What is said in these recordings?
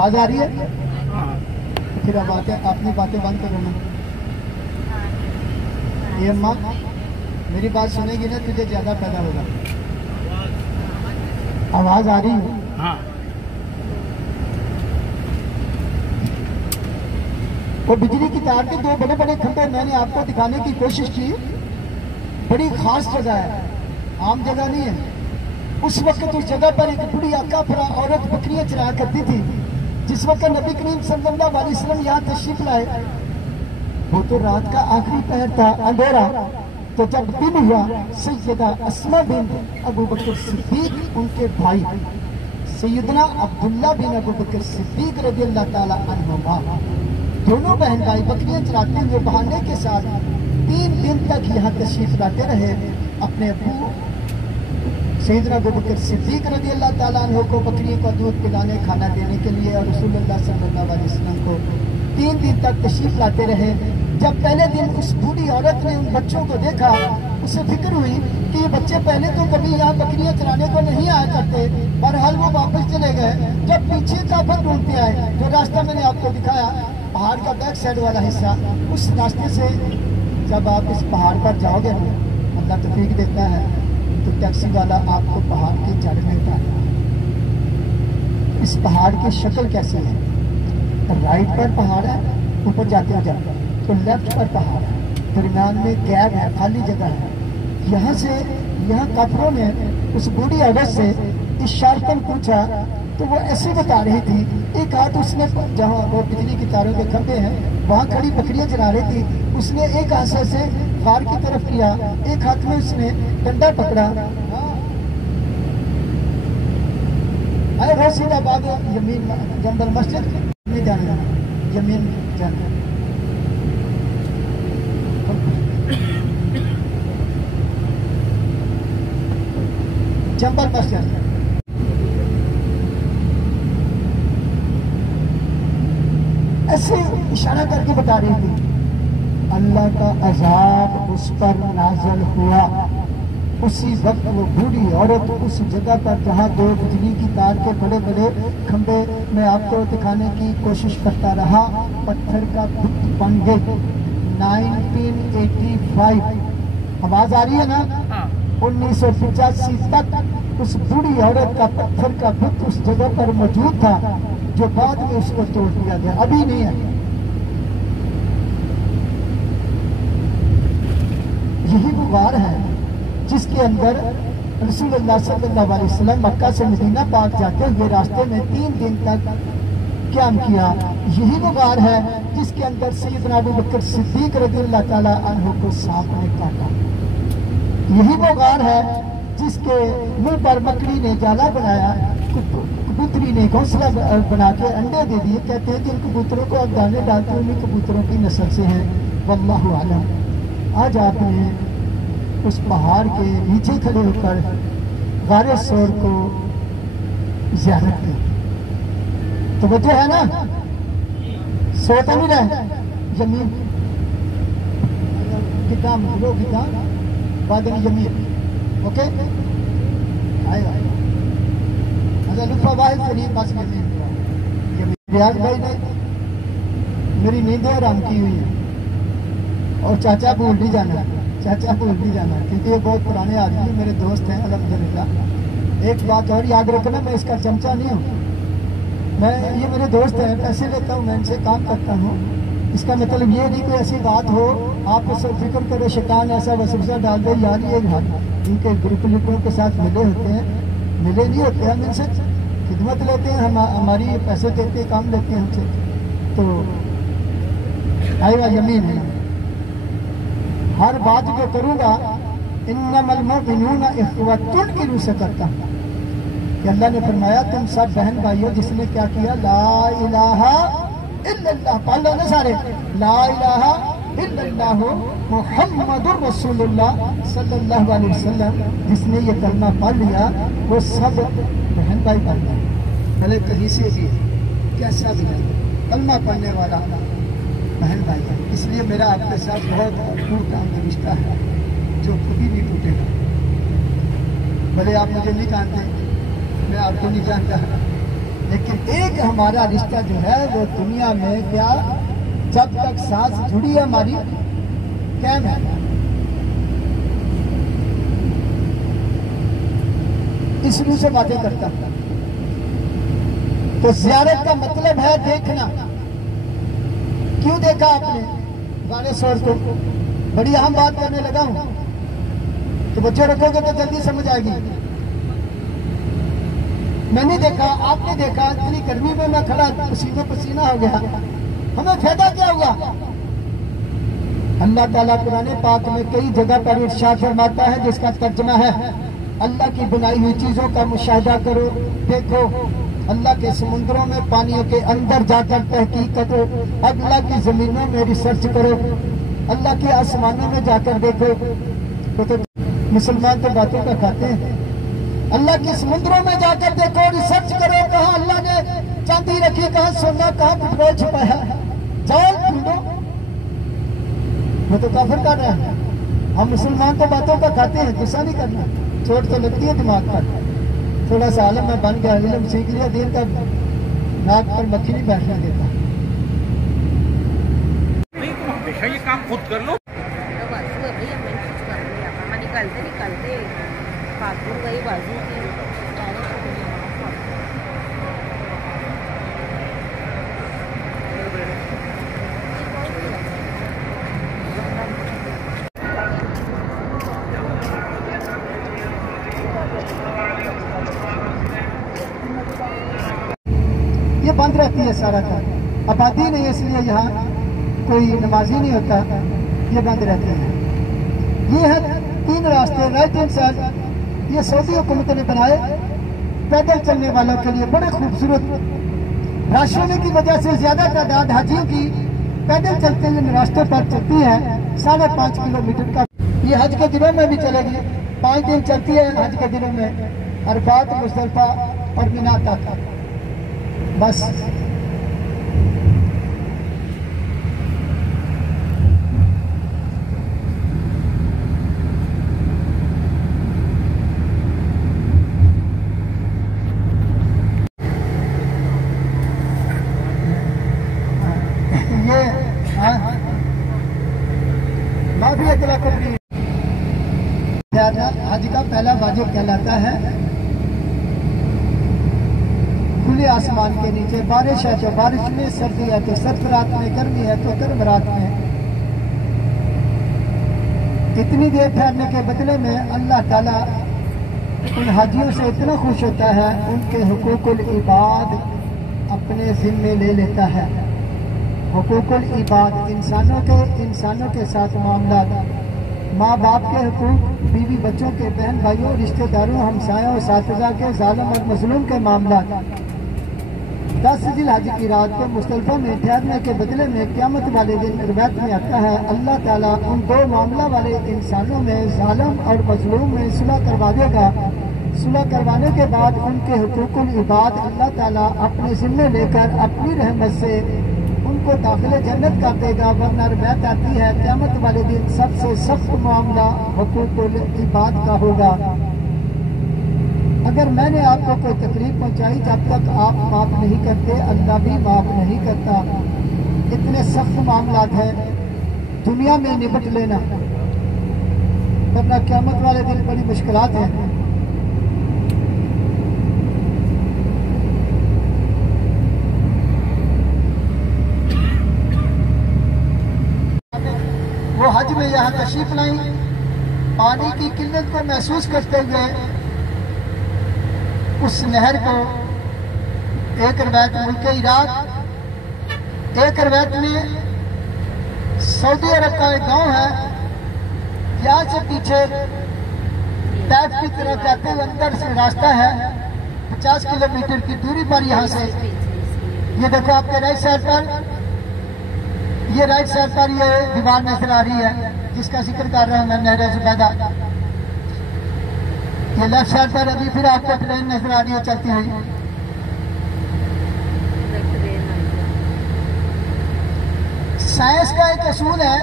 आवाज आ रही है? फिर अब अपनी बातें बंद करो ना। ये अम्मा मेरी बात सुनेगी ना, तुझे ज्यादा पैदा होगा। आवाज आ रही है? हाँ। वो बिजली की तार के दो बड़े बड़े खंभे मैंने आपको दिखाने की कोशिश की। बड़ी खास जगह है, आम जगह नहीं है। उस वक्त उस जगह पर एक बूढ़ी आकाफरा औरत बकरियां चराया करती थी। जिस वक्त नबी करीम सल्लल्लाहु अलैहि वसल्लम यहाँ तशरीफ लाए, वो तो रात का आखिरी पहर था, अंधेरा। तो जब दिन हुआ, सैयदा अस्मा बिन अबू बकर सिद्दीक, उनके भाई सैयदना अब्दुल्ला बिन अबू बकर सिद्दीक रज़ियल्लाहु ताला अन्हुमा, दोनों बहन भाई बकरियां चराते हुए बहाने के साथ 3 दिन तक यहाँ तशरीफ लाते रहे। अपने अबू सैयदना अबू बकर सिद्दीक रज़ियल्लाहु ताला अन्हु को बकरियों को दूध पिलाने, खाना देने के लिए, और रसूलुल्लाह सल्लल्लाहु अलैहि वसल्लम को 3 दिन तक तशरीफ लाते रहे। जब पहले दिन उस बूढ़ी औरत ने उन बच्चों को देखा, उसे फिक्र हुई कि ये बच्चे पहले तो कभी यहाँ बकरियां चराने को नहीं आया करते, बहरहाल वो वापस चले गए। जब पीछे काफर ढूंढते आए तो रास्ता मैंने आपको दिखाया, पहाड़ का बैक साइड वाला हिस्सा, उस रास्ते से जब आप इस पहाड़ पर जाओगे, अल्लाह तौफीक देता है, तो टैक्सी वाला आपको पहाड़ की जड़ में उतारेगा। इस पहाड़ की शक्ल कैसी है? राइट पर पहाड़ है, ऊपर जाते हो जाते तो लेफ्ट पर पहाड़ है, दरमियान में गैप है, खाली जगह है। यहाँ से यहाँ काफरों ने उस बूढ़ी औरत से इशारतन पूछा, तो वो ऐसे बता रही थी। एक हाथ उसने, जहाँ वो बिजली की तारों के खंभे हैं, वहाँ खड़ी बकरियां चरा रही थी, उसने एक हाथ से गार की तरफ किया, एक हाथ में उसने डंडा पकड़ा। अरे वो सीधा बाग जमीन जंबल मस्जिद नहीं जाना, जमीन जाना। जंबल मस्जिद ऐसे इशारा करके बता रही थी। अल्लाह का अजाब उस पर नाज़िल हुआ। उसी वक्त वो बूढ़ी औरत उस जगह पर जहाँ 2 बिजली की तार के बड़े बड़े खंभे मैं आपको दिखाने की कोशिश करता रहा, पत्थर का बुत बन गई। 1985, आवाज आ रही है ना? 1985 तक उस बूढ़ी औरत का पत्थर का बुत उस जगह पर मौजूद था, जो बाद में उसको तोड़ दिया गया, अभी नहीं है। यही वो वार है जिसके अंदर रसूलुल्लाह सल्लल्लाहु अलैहि वसल्लम मक्का से मदीना पाक जाते हुए रास्ते में 3 दिन तक क़याम किया। यही वो वार है जिसके अंदर सैयदना अबू बकर सिद्दीक रज़ियल्लाहु ताला अन्हु को सांप ने काटा। यही वो वार है जिसके मुंह पर मकड़ी ने जाला बनाया, कबूतरी ने घोंसला बना के अंडे दे दिए। कहते हैं जिन कबूतरों को आप दाने डालते हैं उन्हीं कबूतरों की नस्ल से हैं, वल्लाहु आलम। आज आपने उस पहाड़ के नीचे खड़े होकर गारे सौर को ज़ियारत की, तो वजह है ना, सोता नहीं रहे जमीन किताब लो किताब बादल जमीन। ओके आएगा अच्छा लुफा वाहिद करीब बस जमीन। रियाज भाई ने मेरी नींदें आराम की हुई है, और चाचा भूल नहीं जाना, चाचा भूल नहीं जाना, क्योंकि ये बहुत पुराने आदमी मेरे दोस्त हैं अल्हम्दुलिल्लाह। एक बात और याद रखना, मैं इसका चमचा नहीं हूँ, मैं ये मेरे दोस्त हैं, पैसे लेता हूँ, मैं इनसे काम करता हूँ। इसका मतलब ये नहीं कोई ऐसी बात हो आप सब फिक्र करो शैतान ऐसा वसवसा डाल दे, यार ये इनके ग्रुप लीडरों के साथ मिले होते हैं, मिले नहीं होते, हम इनसे खिदमत लेते हैं, हम हमारी पैसे देते हैं, काम लेते हैं हमसे, तो आएगा जमीन है। हर बात जो करूँगा इन्नमल मुमिनूना इख्वतुन की रूह से करता हूँ कि अल्लाह ने फरमाया तुम सब बहन भाई हो। जिसने क्या किया, ला इलाहा इल्लल्लाह, पढ़ लो ना सारे, ला इलाहा इल्लल्लाह मुहम्मदुर रसूलुल्लाह सल्लल्लाहु अलैहि वसल्लम, जिसने ये कलमा पढ़ लिया वो सब बहन भाई बन गए। भले कहीं से भी कैसा भी कलमा पढ़ने वाला बहन भाई है। इसलिए मेरा आपके साथ बहुत अटूट रिश्ता है जो कभी नहीं टूटेगा। भले आप मुझे नहीं जानते, मैं आपको नहीं जानता, लेकिन एक हमारा रिश्ता जो है वो दुनिया में क्या, जब तक सांस जुड़ी है हमारी कैम है। इस रूह से बातें करता हूं। तो ज़ियारत का मतलब है देखना। क्यों देखा आपने वाले शोर को? बड़ी अहम बात करने लगा हूं, तो बच्चे रखोगे तो जल्दी समझ आएगी। मैंने देखा, आपने देखा, इतनी गर्मी में मैं खड़ा पसीना पसीना हो गया, हमें फायदा क्या हुआ? अल्लाह ताला कुरान पाक में कई जगह पर इरशाद फरमाता है, जिसका तर्जुमा है अल्लाह की बनाई हुई चीजों का मुशाहिदा करो, देखो। अल्लाह के समुद्रों में, पानियों के अंदर जाकर तहकीक करो, अल्लाह की जमीनों में रिसर्च करो, अल्लाह के आसमानों में जाकर देखो। तो मुसलमान तो बातों का खाते हैं। अल्लाह के समुद्रों में जाकर देखो, रिसर्च करो, कहाँ अल्लाह ने चांदी रखी, कहाँ सोना, कहाँ पेट्रोल छुपाया, जाओ ढूंढो। वो तो काफिर कर रहे हैं। हम मुसलमान तो बातों का खाते हैं, गुस्सा नहीं करना। चोट तो लगती है दिमाग पर। थोड़ा सा आलम में बन गया, इल्म सीख लिया, दिन का नाक पर मक्खी नहीं बैठने देता। नहीं, तुम हमेशा ये काम खुद कर लो। निकलते पाकुर गई बाजू की ये बंद रहती है सारा काम। आबादी नहीं, इसलिए यहाँ कोई नमाजी नहीं होता, ये बंद रहते हैं। ये है 3 रास्ते, राइट हैंड साइड। ये सऊदी हुकूमत ने बनाए पैदल चलने वालों के लिए, बड़े खूबसूरत। रश होने की वजह से ज्यादा तादाद हाजियों की पैदल चलते हुए इन रास्तों पर चलती है। 5.5 किलोमीटर का ये हज के दिनों में भी चलेगी। 5 दिन चलती है हज के दिनों में, अरफात, मुज़दलिफा और मिना तक। बस हज का पहला वाजिब कहलाता है खुले आसमान के नीचे। बारिश है तो बारिश में, सर्दी है तो सर्द रात में, गर्मी है तो गर्म रात में। इतनी देर ठहरने के बदले में अल्लाह ताला उन हाजियों से इतना खुश होता है, उनके हुकूकुल इबाद अपने जिम्मे ले लेता है। हुकूकुल इबाद इंसानों के साथ मामला, माँ बाप के हुकूक, बीवी बच्चों के, बहन भाइयों, रिश्तेदारों, हमसायों, साथीज़ा के, जालिम और मजलूम के मामला। 10 ज़िलहज की रात को मुज़दलिफा में ठहरने के बदले में क़यामत वाले दिन रिवायत में आता है अल्लाह ताला उन 2 मामला वाले इंसानों में, जालिम और मजलूम में सुलह करवा देगा। सुलह करवाने के बाद उनके हुकूकुल इबाद अल्लाह ताला अपने जिम्मे लेकर अपनी रहमत से उनको दाखिले जन्नत कर देगा। वरना रिवायत आती है क़यामत वाले दिन सबसे सख्त मामला हुकूकुल इबाद का होगा। अगर मैंने आपको कोई तकलीफ पहुंचाई, जब तक आप माफ नहीं करते, अल्लाह भी माफ नहीं करता। इतने सख्त मामलात हैं, दुनिया में निपट लेना, वरना क़यामत वाले दिन बड़ी मुश्किलात हैं। वो हज में यहाँ तशरीफ लाई, पानी की किल्लत को महसूस करते हुए उस नहर को, एक रवायत मुल्क इराक, एक रवायत में सऊदी अरब का एक गांव है, यहाँ से पीछे तैफ की तरफ जाते हुए अंदर से रास्ता है 50 किलोमीटर की दूरी पर। यहाँ से ये देखो आपके राइट साइड पर, ये राइट साइड पर ये दीवार नजर आ रही है जिसका जिक्र कर रहा हूं मैं, नहर ज़ुबैदा। ये लेफ्ट साइड पर अभी फिर आपको ट्रेन नजर आ रही है चलती हुई। साइंस का एक असूल है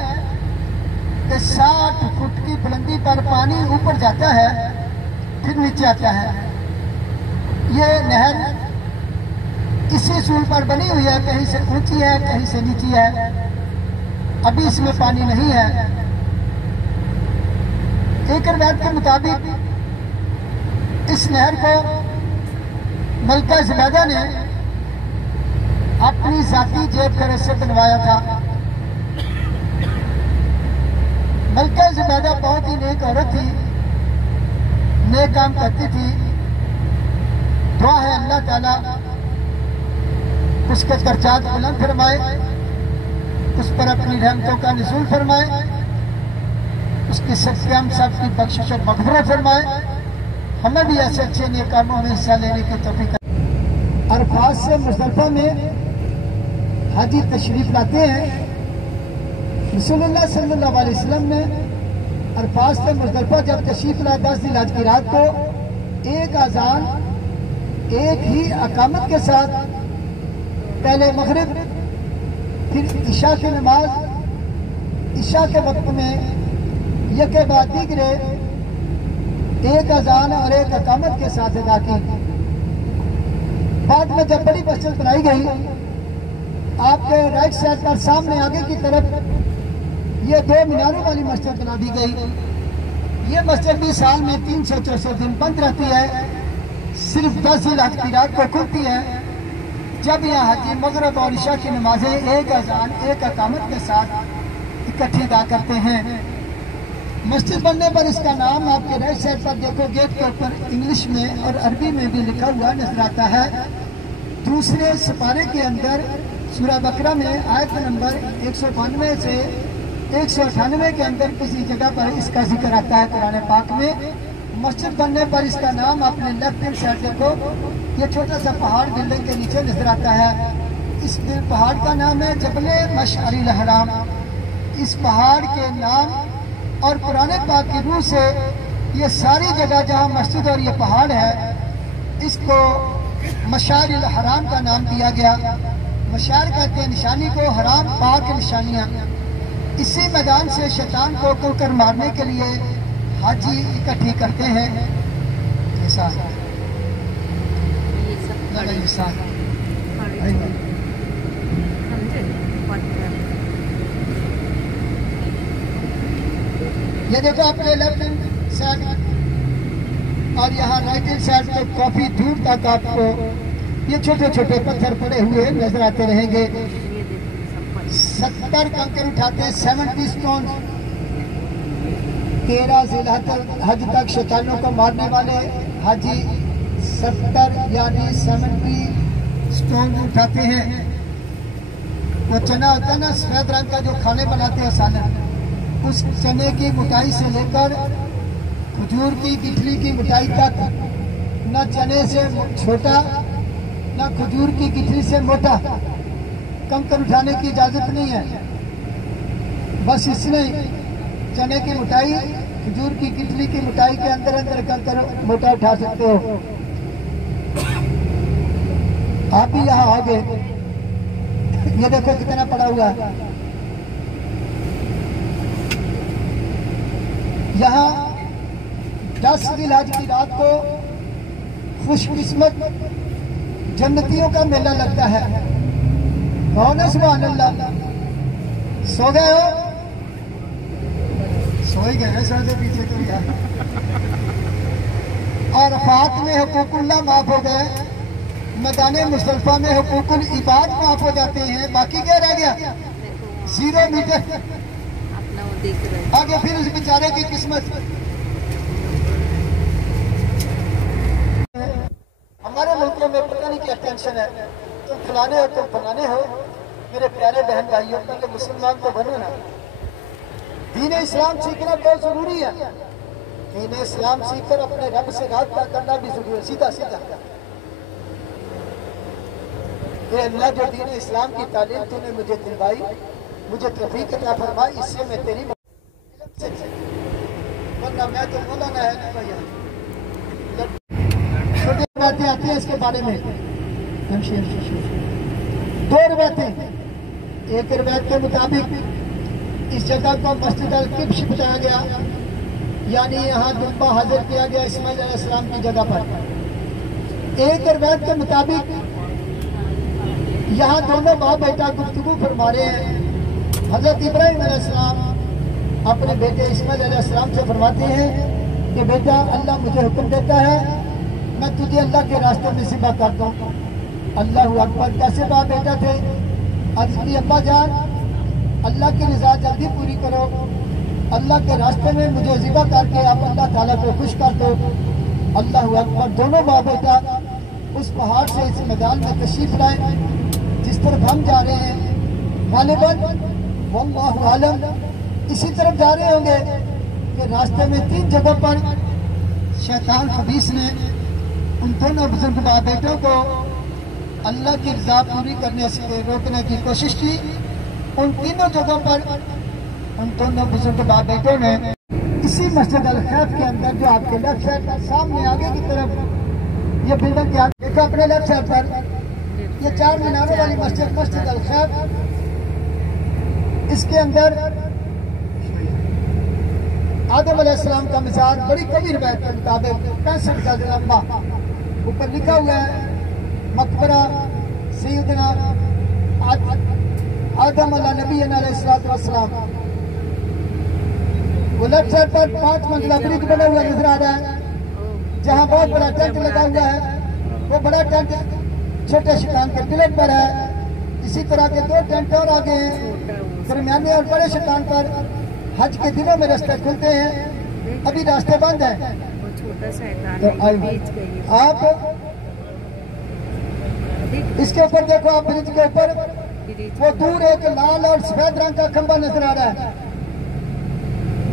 कि 60 फुट की बुलंदी पर पानी ऊपर जाता है फिर नीचे आता है। ये नहर इसी सूल पर बनी हुई है, कहीं से ऊंची है कहीं से नीची है। अभी इसमें पानी नहीं है। एक रिवायत के मुताबिक इस नहर को मलका ज़ुबैदा ने अपनी जाती जेब खर्च से बनवाया था। मलका ज़ुबैदा बहुत ही नेक औरत थी, नेक काम करती थी। दुआ है अल्लाह ताला उसके दर्जात बुलंद फरमाए, उस पर अपनी रहमतों का नुज़ूल फरमाए, उसकी हम सब की बख्शिश और मग़फ़िरत फरमाए। हमें भी ऐसे अच्छे नेक कामों में हिस्सा लेने की तौफ़ीक़। अरफात से मुज़दलिफ़ा में हाजी तशरीफ लाते हैं। रसूलुल्लाह सल्लल्लाहु अलैहि वसल्लम ने अरफात से मुज़दलिफ़ा जब तशरीफ लाए 10 ज़िलहज की रात को, एक अज़ान एक ही अकामत के साथ, पहले मगरिब फिर इशा की नमाज, इशा के वक्त में यके बाद दीगरे एक अजान और एक अकामत के साथ अदा की। बाद में जब बड़ी मस्जिद बनाई गई, आपके राइट साइड पर सामने आगे की तरफ ये 2 मीनारों वाली मस्जिद बना दी गई। ये मस्जिद भी साल में 364 दिन बंद रहती है, सिर्फ 10 ज़िलहज की रात को खुलती है, जब यहाँ हाजी मगरिब और इशा की नमाजें एक अजान एक अकामत के साथ इकट्ठी अदा करते हैं। मस्जिद बनने पर इसका नाम आपके राइट साइड पर देखो, गेट के ऊपर इंग्लिश में और अरबी में भी लिखा हुआ नजर आता है। दूसरे सिपारे के अंदर सूरह बकरा में आयत नंबर 192 से 198 के अंदर किसी जगह पर इसका जिक्र आता है कुरान पाक में। मस्जिद बनने पर इसका नाम अपने लेफ्ट हैंड साइड देखो, ये छोटा सा पहाड़ बिल्डिंग के नीचे नजर आता है। इस पहाड़ का नाम है जबले मशअरिल हराम। इस पहाड़ के नाम और पुराने पाक की रूह से ये सारी जगह जहाँ मस्जिद और ये पहाड़ है, इसको मशारिल हराम का नाम दिया गया। मशार कहते हैं निशानी को, हराम पाक निशानियाँ। इसी मैदान से शैतान को कुकर मारने के लिए हाजी इकट्ठी करते हैं। ये देखो अपने लेफ्ट हैंड साइड और यहाँ राइट हैंड साइड पे काफी दूर तक आपको ये छोटे छोटे पत्थर पड़े हुए नजर आते रहेंगे। 70 कंकड़ उठाते हैं, 70 स्टोन। 13 ज़िलहज तक शैतानों को मारने वाले हाजी 70 यानी 70 स्टोन उठाते हैं। वो चना होता है ना सफेद रंग का, जो खाने बनाते हैं सालन, उस चने की मोटाई से लेकर खजूर की गिठली की मोटाई तक, न चने से छोटा न खजूर की गिठली से मोटा कंकड़ उठाने की इजाजत नहीं है। बस इसने चने की मोटाई खजूर की गिठली की मोटाई के अंदर अंदर कंकड़ मोटा उठा सकते हो। आप भी यहाँ आओगे, ये देखो कितना पड़ा हुआ है। यहाँ 10 ज़िलहज की रात को खुशकिस्मत जन्नतियों का मेला लगता है। कौन है? सुभान अल्लाह। सो गए हो? सो ही गए सर पीछे तो यार। और अरफात में हुकूकुल्लाह माफ हो गए, मैदान मुज़दलिफ़ा में हुकूकुल इबाद माफ हो जाते हैं। बाकी क्या रह गया? 0 मीटर। आगे फिर उस बेचारे की किस्मत। हमारे मुल्कों में पता नहीं क्या टेंशन है, तुम फलाने हो तुम फलाने हो। मेरे प्यारे बहन भाइयों, पहले मुसलमान तो बनो ना। दीन इस्लाम सीखना बहुत जरूरी है। दीन इस्लाम सीखकर अपने रब से राब्ता करना भी जरूरी है। सीधा सीधा ये अल्लाह जो दीन इस्लाम की तालीम तूने मुझे दिलवाई, मुझे तौफीक अता फरमाई, इससे मैं तेरी वरना मैं तो मौलाना है ना भैया। छोटी बातें आती हैं इसके बारे में। 2 रिवायतें। एक रिवायत के मुताबिक इस जगह को मस्जिद अल-किब्श बताया गया, यानी यहाँ दुम्बा हाजिर किया गया इस्माइल अलैहिस्सलाम की जगह पर। एक रिवायत के मुताबिक यहाँ दोनों बाप बेटा गुफ्तगू फरमा रहे हैं। हजरत इब्राहिम अलैहिस्सलाम अपने बेटे इस्माइल अलैहिस्सलाम से फरमाते हैं कि बेटा अल्लाह मुझे हुक्म देता है मैं तुझे अल्लाह के रास्ते में सिबा करता हूँ। अल्लाह अकबर। कैसे बाप बेटा थे? अजली अब्बा जान अल्लाह की रज़ा जल्दी पूरी करो, अल्लाह के रास्ते में मुझे ज़िबा करके आप अल्लाह ताला को खुश कर दो। अल्लाह अकबर। दोनों बाप बेटा उस पहाड़ से इस मैदान में तशरीफ लाए जिस तरफ हम जा रहे हैं। गालिबन वल्लाहु आलम इसी तरफ जा रहे होंगे कि रास्ते में 3 जगह पर शैतान खबीस ने उन दोनों बुजुर्ग बाप बेटों को अल्लाह की रज़ा पूरी करने से रोकने की कोशिश की। उन तीनों जगहों पर उन दोनों बुजुर्ग बाप बेटों ने इसी मस्जिद अल खैफ के अंदर जो आपके लेफ्ट साइड पर सामने आगे की तरफ ये बिल्डिंग के आगे देखो अपने लेफ्ट साइड पर ये 4 मीनारों वाली मस्जिद मस्जिद अल खैफ, इसके अंदर आदम अलैहिस्सलाम का मिजाज बड़ी कबीर रिवायत के मुताबिक 65 गज लंबा, ऊपर लिखा हुआ है मकबरा सैयदना आदम अला नबी अलैहिस्सलाम। वो लेफ्ट साइड पर 5 मंजिला ब्रिज बना हुआ नजर आ रहा है जहाँ बहुत बड़ा टेंट लगा हुआ है। वो बड़ा टेंट छोटे शैतान के पिलर पर है। इसी तरह के 2 टेंट और आगे हैं। दरमियाने और बड़े शैतान पर हज के दिनों में रास्ते खुलते हैं, अभी रास्ते बंद है। तो आप इसके ऊपर देखो, आप ब्रिज के ऊपर वो दूर एक लाल और सफेद रंग का खंबा नजर आ रहा है।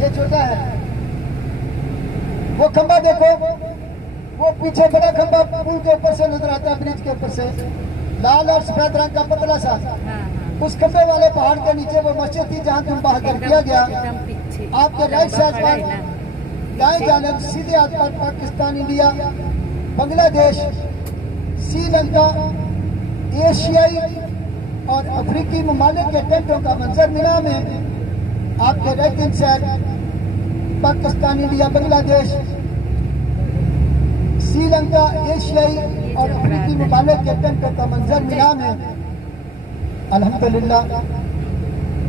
ये छोटा है वो खंबा देखो, वो पीछे बड़ा खंबा पुल के ऊपर से नजर आता है, ब्रिज के ऊपर से लाल और सफेद रंग का पतला सा। उस खंबे वाले पहाड़ के नीचे वो मस्जिद थी जहाँ तुम बहादुर किया गया। आपके राइट साइड पर दाएं जानब सीधे हाथ पर पाकिस्तान, इंडिया, बांग्लादेश, श्रीलंका, एशियाई और अफ्रीकी ममालिक के टेंटों का मंजर मिला में आपके right hand side Pakistan, India, Bangladesh, Sri Lanka, एशियाई और अफ्रीकी ममालिक के टेंटों का मंजर मिला में अल्हम्दुलिल्लाह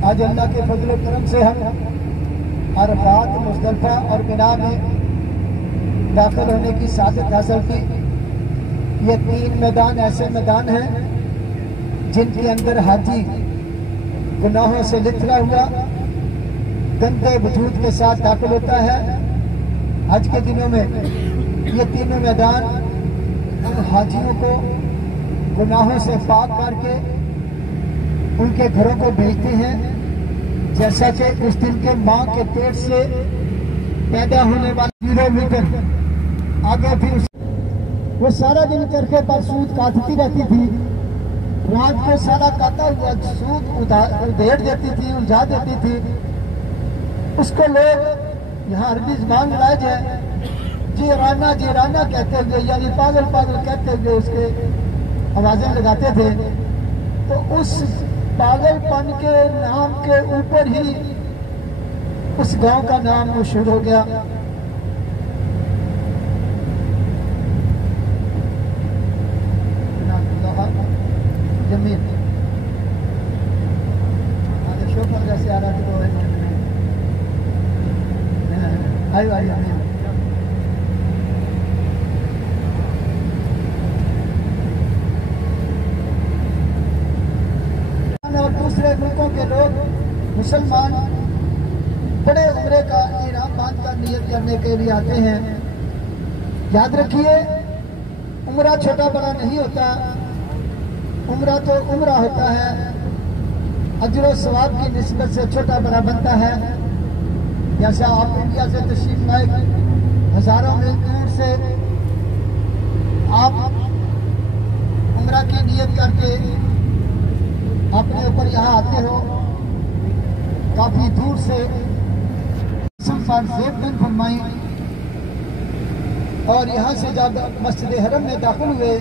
आज अल्लाह के फजल करम से हम अरफात, मुज़दलिफा और मिना में दाखिल होने की सादत हासिल की। ये 3 मैदान ऐसे मैदान हैं जिनके अंदर हाजी गुनाहों से लिथड़ा हुआ गंदे वजूद के साथ दाखिल होता है। हज के दिनों में ये तीनों मैदान उन हाजियों को गुनाहों से पाक करके उनके घरों को भेजते हैं, जैसा कि उस दिन के माँ के पेट से पैदा होने वाले किलोमीटर आगे फिर वो सारा दिन चरखे पर सूद काटती रहती थी। रात को सारा काटा हुआ सूद उधेड़ देती थी, उलझा देती थी। उसको लोग यहाँ अरबी ज़बान में लाए जाए जीराना कहते हुए, यानी पागल पागल कहते हुए उसके आवाजें लगाते थे। तो उस पागलपन के नाम के ऊपर ही उस गांव का नाम मशहूर हो गया। जमीन शोफर जैसे आ रहा था आयु और दूसरे मुल्कों के लोग मुसलमान बड़े उम्रे का इनाम बांध कर नियत करने के लिए आते हैं। याद रखिए, उम्रा छोटा बड़ा नहीं होता, उम्रा तो उम्रा होता है, अजर और सवाब की निस्बत से छोटा बड़ा बनता है। जैसा आप इंडिया से तशरीफ लाए, हजारों मील दूर से आप उम्रा की नियत करके अपने ऊपर यहाँ आते हो, काफी दूर से जेब बिन फरमाई और यहाँ से जब मस्जिद हरम में दाखिल हुए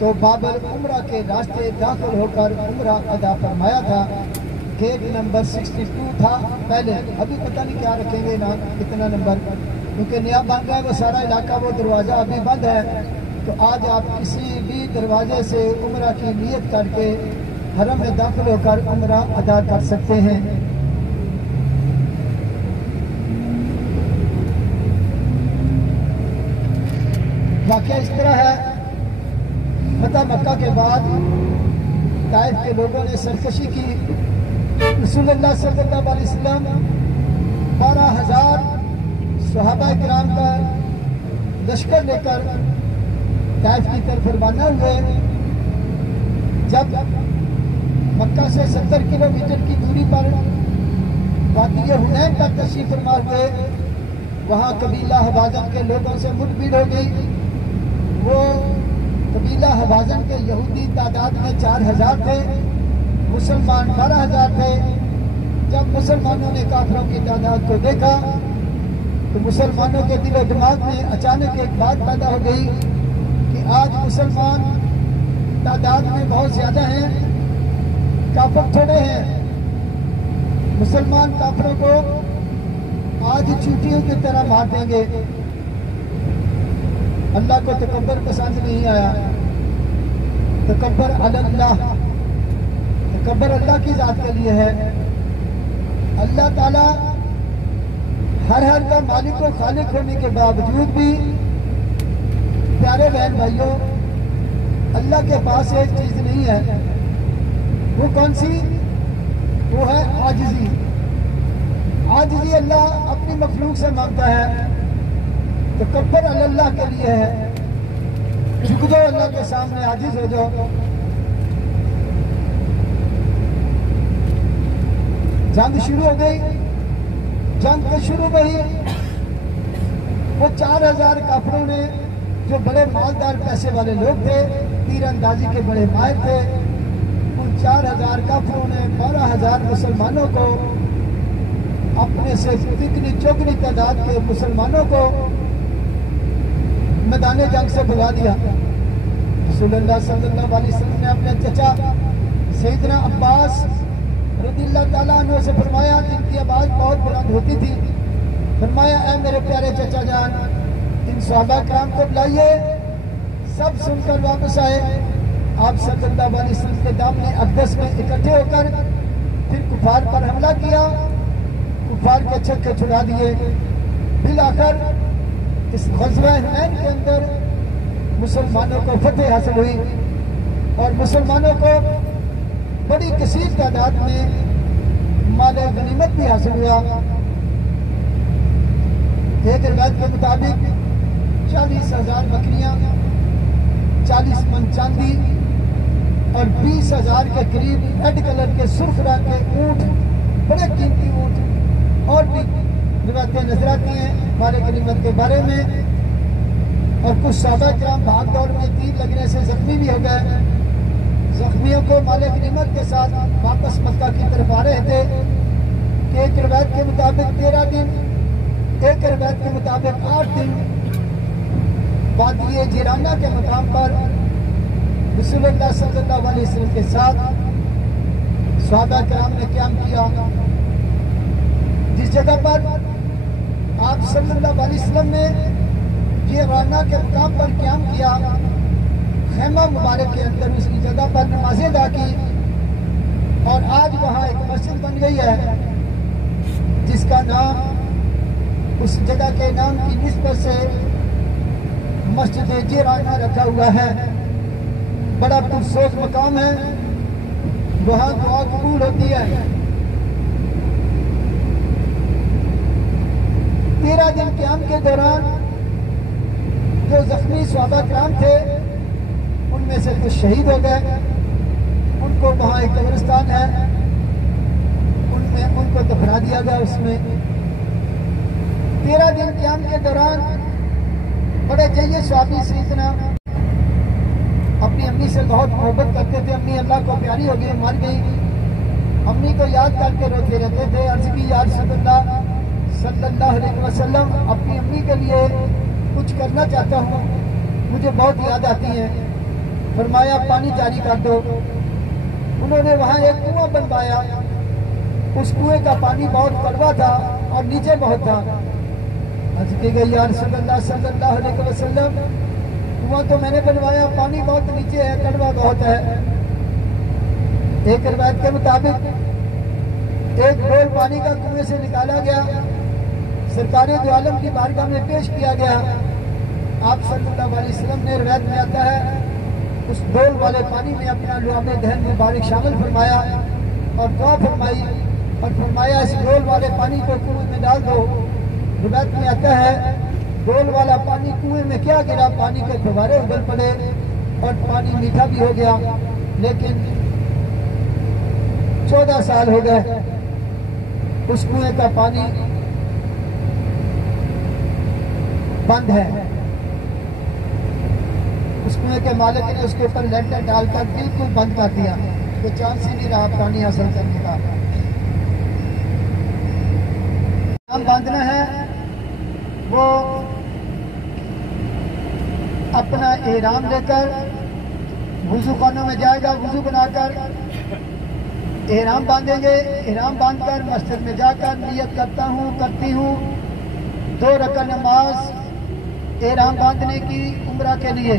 तो बाबर उम्रा के रास्ते दाखिल होकर उम्रा अदा फरमाया था। गेट नंबर 62 था पहले, अभी पता नहीं क्या रखेंगे ना कितना नंबर, क्योंकि नया बन रहा है वो सारा इलाका, वो दरवाजा अभी बंद है। तो आज आप किसी भी दरवाजे से उम्रा की नियत करके हरम में दाखिल होकर उम्रा अदा कर सकते हैं। वाक़या इस तरह है, फतह मक्का के बाद ताइफ के लोगों ने सरकशी की। रसूलुल्लाह सल्लल्लाहु अलैहि वसल्लम 12,000 सहाबा किराम का लश्कर लेकर ताइफ की तरफ रवाना हुए। जब मक्का से 70 किलोमीटर की दूरी पर वादी हुनैन तक तशरीफ फरमा हुए, वहाँ कबीला हवाज़न के लोगों से मुठभेड़ हो गई। वो कबीला हवाज़न के यहूदी तादाद में 4,000 थे, मुसलमान 12,000 थे। जब मुसलमानों ने काफिरों की तादाद को देखा तो मुसलमानों के दिलो दिमाग में अचानक एक बात पैदा हो गई कि आज मुसलमान तादाद में बहुत ज़्यादा हैं, काफिर थोड़े हैं। मुसलमान काफिरों को आज चूटियों की तरह मार देंगे। अल्लाह को तकब्बर पसंद नहीं आया। तकब्बर अल्लाह, तकब्बर अल्लाह की जात के लिए है। अल्लाह ताला हर का मालिक और खालिक होने के बावजूद भी, प्यारे बहन भाइयों, अल्लाह के पास एक चीज नहीं है। वो कौन सी? वो है आजिज़ी। आजिज़ी अल्लाह अपनी मखलूक से मांगता है। तकब्बर अल्लाह के लिए है। झुक जाओ अल्लाह के सामने, आजिज़ हो जाओ। जंग शुरू हो गई। जंग के शुरू में ही वो 4,000 काफिरों ने, जो बड़े मालदार पैसे वाले लोग थे, तीरंदाजी के बड़े माहिर थे, उन 4,000 काफिरों ने 12,000 मुसलमानों को, अपने से तिगनी चौगनी तादाद के मुसलमानों को मैदान जंग से भगा दिया। रसूलुल्लाह सल्लल्लाहु अलैहि वसल्लम ने अपने चचा सैयदना अब्बास रज़ियल्लाहु ताला अन्हु से फरमाया, जिनकी आवाज बहुत बुलंद होती थी, फरमाया, ऐ मेरे प्यारे चचा जान, इन सहाबा किराम को बुलाइए। सब सुनकर वापस आए। आप सल्लल्लाहु अलैहि वसल्लम के दामने अक़दस में इकट्ठे होकर फिर कुफार पर हमला किया, कुफार के छक्के छुड़ा दिए। फिर आकर इस ग़ज़वा हुनैन के अंदर मुसलमानों को फतेह हासिल हुई और मुसलमानों को बड़ी कसीर तादाद में माले गनीमत भी हासिल हुआ। एक रिवायत के मुताबिक 40,000 बकरियां, 40 मन चांदी और 20,000 के करीब रेड कलर के सुर्ख रंग के ऊंट, बड़े कीमती ऊंट, और भी रिवायतें नजर आती हैं माले गनीमत के बारे में। और कुछ सहाबा किराम भाग दौड़ में तीर लगने से जख्मी भी हो गए। जख्मियों को माले गनीमत के साथ वापस मक्का की तरफ आ रहे थे कि एक रिवायत के मुताबिक 13 दिन, एक रिवायत के मुताबिक 8 दिन वादी जिराना के मकाम पर रसूलुल्लाह सल्लल्लाहु अलैहि वसल्लम के साथ सहाबा किराम ने क़याम किया। जिस जगह पर आप सल्लल्लाहु अलैहि वसल्लम ने जिराना के मकाम पर क़याम किया, खैमा मुबारक के अंदर उसकी जगह पर नमाजें अदा की। और आज वहाँ एक मस्जिद बन गई है जिसका नाम, उस जगह के नाम की निस्बत से मस्जिद जिराना रखा हुआ है। बड़ा पुरसोज मकाम है, वहाँ दुआ कबूल होती है। 13 दिन क़याम के दौरान जो जख्मी सहाबा किराम थे, उनमें से कुछ शहीद हो गए। उनको वहाँ एक कब्रिस्तान है, उनमें उनको दफना दिया गया। उसमें 13 दिन क़याम के दौरान बड़े जय्यद सहाबी सैयदना अपनी अम्मी से बहुत मोहब्बत करते थे। अम्मी अल्लाह को प्यारी हो गई, मर गई। अम्मी को याद करके रोते रहते थे। अर्ज़ की, या रसूलल्लाह सल्लल्लाहु अलैहि वसल्लम, अपनी अम्मी के लिए कुछ करना चाहता हूँ, मुझे बहुत याद आती है। फरमाया, पानी जारी कर दो। उन्होंने वहाँ एक कुआं बनवाया। उस कुएं का पानी बहुत कड़वा था और नीचे बहुत था। अर्ज़ की गई, या रसूलल्लाह सल्लल्लाहु अलैहि वसल्लम, कुआं तो मैंने बनवाया, पानी बहुत नीचे है, कड़वा बहुत है। एक रिवायत के मुताबिक एक डोल पानी का कुएं से निकाला गया, सरकारे दो आलम की बारगाह में पेश किया गया। आप सल्लल्लाहु अलैहि वसल्लम ने, रिवायत में आता है, उस डोल वाले पानी में अपना लुआबे दहन मुबारक शामिल फरमाया और दुआ फरमाई और फरमाया इस डोल वाले पानी को कुएं में डाल दो। रिवायत में आता है डोल वाला पानी कुएं में क्या गिरा, पानी के फव्वारे उबल पड़े और पानी मीठा भी हो गया। लेकिन 14 साल हो गए, उस कुएं का पानी बंद है। उस कुएं के मालिक ने उसके ऊपर लेंटर डालकर बिल्कुल बंद कर दिया, तो चांस ही नहीं रहा पानी हासिल करने का। हम बांधना है वो अपना एहराम लेकर वुजू खानों में जाएगा, वुजू बनाकर एहराम बांधेंगे। एहराम बांधकर मस्जिद में जाकर नियत करती हूँ 2 रकात नमाज एहराम बांधने की उम्रा के लिए,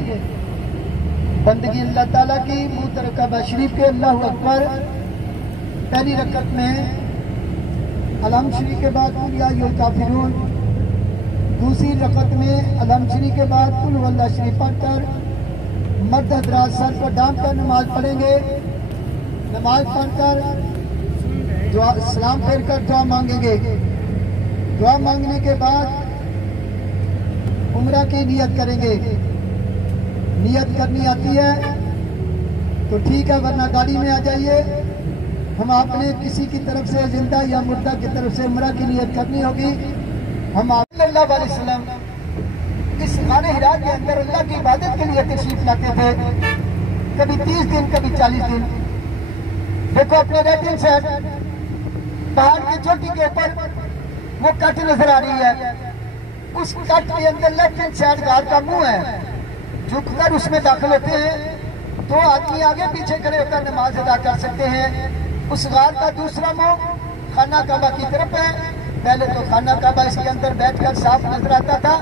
बंदगी अल्लाह ताला की, मुँह तरफ काबा शरीफ के, अल्लाहु अकबर। पहली रकत में अलहम शरीफ के बाद कुल या अय्युहल काफिरून, दूसरी रकत में अलहम शरीफ के बाद कुल वल्लाह शरीफ पढ़कर मर्द हजरात सर पर डाम कर नमाज पढ़ेंगे। नमाज पढ़कर दुआ सलाम फेर कर दुआ मांगेंगे। दुआ मांगने के बाद उम्रा की नियत करेंगे। नियत करनी आती है तो ठीक है, वरना गाड़ी में आ जाइए। हम आपने किसी की तरफ से जिंदा या मुर्दा की तरफ से उम्रा की नियत करनी होगी। हम सल्लल्लाहु अलैहि वसल्लम इस गाने हिरा के अंदर अल्लाह की इबादत के लिए तशरीफ लाते थे, कभी 30 दिन, कभी 40 दिन। देखो अपने राइट हैंड साइड पहाड़ की चोटी के ऊपर वो कट नजर आ रही है। उस कट के अंदर लेफ्ट हैंड साइड गार का मुंह है, झुककर उसमें दाखिल होते हैं। 2 आदमी आगे पीछे खड़े होकर नमाज अदा कर सकते हैं। उस गार का दूसरा मुंह खाना काबा की तरफ है। पहले तो खाना काबा इसके अंदर बैठकर साफ नजर आता था,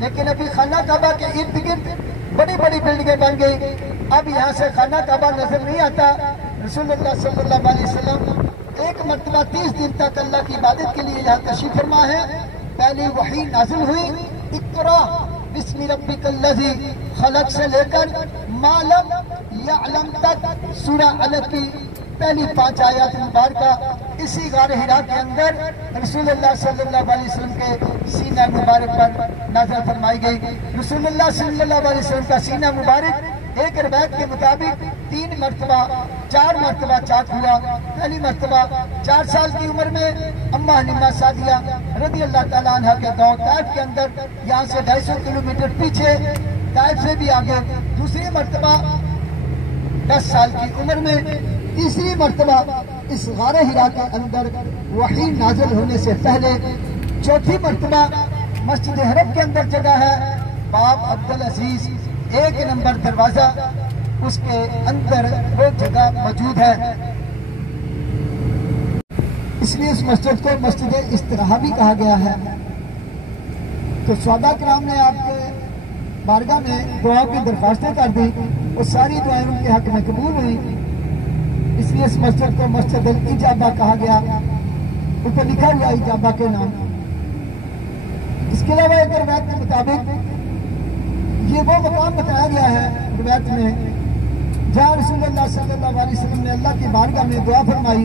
लेकिन अभी खाना काबा के इर्द गिर्द बड़ी बड़ी बिल्डिंगें बन गई। अब यहाँ से खाना काबा नजर नहीं आता। रसूलुल्लाह सल्लल्लाहु अलैहि वसल्लम एक मरतबा 30 दिन तक अल्लाह की इबादत के लिए यहाँ तशरीफ फरमा है। पहली वही नाजिल हुई इक़रा बिस्मि रब्बिकल्लज़ी खलक से लेकर मालम यअलम तक सूरह अलग की पहली 5 आयत मुबारक इसी गार हिरा के अंदर रसूलुल्लाह सल्लल्लाहु अलैहि वसल्लम के सीना मुबारक पर नाज़िल फरमाई गई। रसूलुल्लाह सल्लल्लाहु अलैहि वसल्लम का सीना मुबारक एक रिवायत के मुताबिक 4 मरतबा चाक हुआ। पहली मरतबा 4 साल की उम्र में अम्मा हलीमा सादिया रज़ी अल्लाह ताला अन्हा के गाँव ताइफ के अंदर, यहाँ से 250 किलोमीटर पीछे ताइफ से भी आगे। दूसरी मरतबा 10 साल की उम्र में। तीसरी मरतबा इस गारे हिरा के अंदर वही नाजिल होने से पहले। चौथी मरतबा मस्जिद हरम के अंदर जगह है बाब अब्दुल अजीज, 1 नंबर दरवाजा, उसके अंदर वो जगह मौजूद है। इसलिए इस मस्जिद को मस्जिद इस्तराहा भी कहा गया है। तो सहाबा किराम ने आपके बारगाह में दुआ की दरख्वास्तें कर दी, वो सारी दुआएं उनके हक में कबूल हुई। इसलिए इस मस्जिद को मस्जिद अल इजाबा कहा गया, ऊपर लिखा हुआ इजाबा के नाम। इसके अलावा एक रिवायत के मुताबिक ये वो मकाम बताया गया है रिवायत में जहाँ रसूलुल्लाह सल्लल्लाहु अलैहि वसल्लम ने अल्लाह की बारगाह में दुआ फरमाई